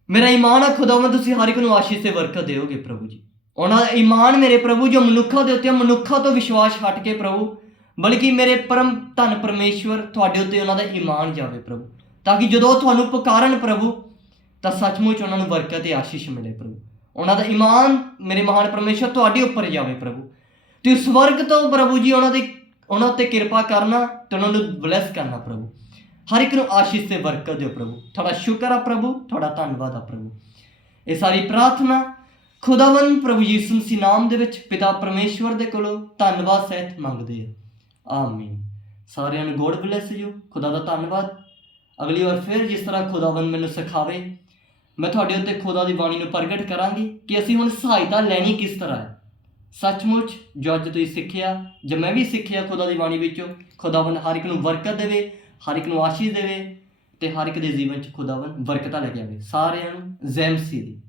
ਮੇਰਾ ਈਮਾਨ ਹੈ ਖੁਦਾਵੰ ਤੁਸੀਂ ਹਰ ਇੱਕ ਨੂੰ ਆਸ਼ੀਸ਼ ਤੇ ਬਰਕਤ ਦਿਓਗੇ ਪ੍ਰਭੂ ਜੀ। ਉਹਨਾਂ ਦਾ ਈਮਾਨ ਮੇਰੇ ਪ੍ਰਭੂ, ਜੋ ਮਨੁੱਖਾਂ ਦੇ ਉੱਤੇ ਮਨੁੱਖਾਂ ਤੋਂ ਵਿਸ਼ਵਾਸ ਹਟ ਕੇ ਪ੍ਰਭੂ। ਬਲਕਿ ਮੇਰੇ ਪਰਮ ਧਨ ਪਰਮੇਸ਼ਵਰ ਤੁਹਾਡੇ ਉੱਤੇ ਉਹਨਾਂ ਦਾ ਈਮਾਨ ਜਾਵੇ ਪ੍ਰਭੂ। ਤਾਂ ਕਿ ਜਦੋਂ ਤੁਹਾਨੂੰ ਪੁਕਾਰਨ ਪ੍ਰਭੂ, ਤਾਂ ਸੱਚਮੁੱਚ ਉਹਨਾਂ ਨੂੰ ਬਰਕਤ ਤੇ ਆਸ਼ੀਸ਼ ਮਿਲੇ ਪ੍ਰਭੂ। ਉਹਨਾਂ ਦਾ ਈਮਾਨ ਮੇਰੇ ਮਹਾਨ ਪਰਮੇਸ਼ਵਰ ਤੁਹਾਡੇ ਉੱਪਰ ਜਾਵੇ ਪ੍ਰਭੂ। ਤੇ ਸਵਰਗ ਤੋਂ ਪ੍ਰਭੂ ਜੀ, ਉਹਨਾਂ ਦੇ, ਉਹਨਾਂ ਉੱਤੇ ਕਿਰਪਾ ਕਰਨਾ ਤੇ ਉਹਨਾਂ ਨੂੰ ਬਲੈਸ ਕਰਨਾ ਪ੍ਰਭੂ। ਹਰ ਇੱਕ ਨੂੰ ਆਸ਼ੀਸ਼ ਤੇ ਬਰਕਤ ਦਿਓ ਪ੍ਰਭੂ। ਤੁਹਾਡਾ ਸ਼ੁਕਰ ਆ ਪ੍ਰਭੂ, ਤੁਹਾਡਾ ਧੰਨਵਾਦ ਆ ਪ੍ਰਭੂ। ਇਹ ਸਾਰੀ ਪ੍ਰਾਰਥਨਾ ਖੁਦਾਵੰਦ ਪ੍ਰਭੂ ਯਿਸੂ ਮਸੀਹ ਨਾਮ ਦੇ ਵਿੱਚ ਪਿਤਾ ਪਰਮੇਸ਼ਵਰ ਦੇ ਕੋਲੋਂ ਧੰਨਵਾਦ ਸਹਿਤ ਮੰਗਦੇ ਆ ਆਮੀਨ। ਸਾਰਿਆਂ ਨੂੰ ਗੋਡ ਬਲੈਸ ਯੂ। ਖੁਦਾ ਦਾ ਧੰਨਵਾਦ। ਅਗਲੀ ਵਾਰ ਫਿਰ ਜਿਸ ਤਰ੍ਹਾਂ ਖੁਦਾਵੰਦ ਮੈਨੂੰ ਸਿਖਾਵੇ, ਮੈਂ ਤੁਹਾਡੇ ਉੱਤੇ ਖੁਦਾ ਦੀ ਬਾਣੀ ਨੂੰ ਪ੍ਰਗਟ ਕਰਾਂਗੀ ਕਿ ਅਸੀਂ ਹੁਣ ਸਹਾਇਤਾ ਲੈਣੀ ਕਿਸ ਤਰ੍ਹਾਂ ਹੈ। ਸੱਚਮੁੱਚ, ਜੋ ਅੱਜ ਤੁਸੀਂ ਸਿੱਖਿਆ, ਜੋ ਮੈਂ ਵੀ ਸਿੱਖਿਆ ਖੁਦਾ ਦੀ ਬਾਣੀ ਵਿੱਚੋਂ, ਖੁਦਾਵੰਦ ਹਰ ਇੱਕ ਨੂੰ ਬਰਕਤ ਦੇਵੇ, ਹਰ ਇੱਕ ਨੂੰ ਆਸ਼ੀਸ਼ ਦੇਵੇ ਤੇ ਹਰ ਇੱਕ ਦੇ ਜੀਵਨ 'ਚ ਖੁਦਾਵੰਦ ਬਰਕਤਾਂ ਲੈ ਕੇ ਆਵੇ। ਸਾਰਿਆਂ ਨੂੰ ਜ਼ੈਮਸੀ ਦੀ।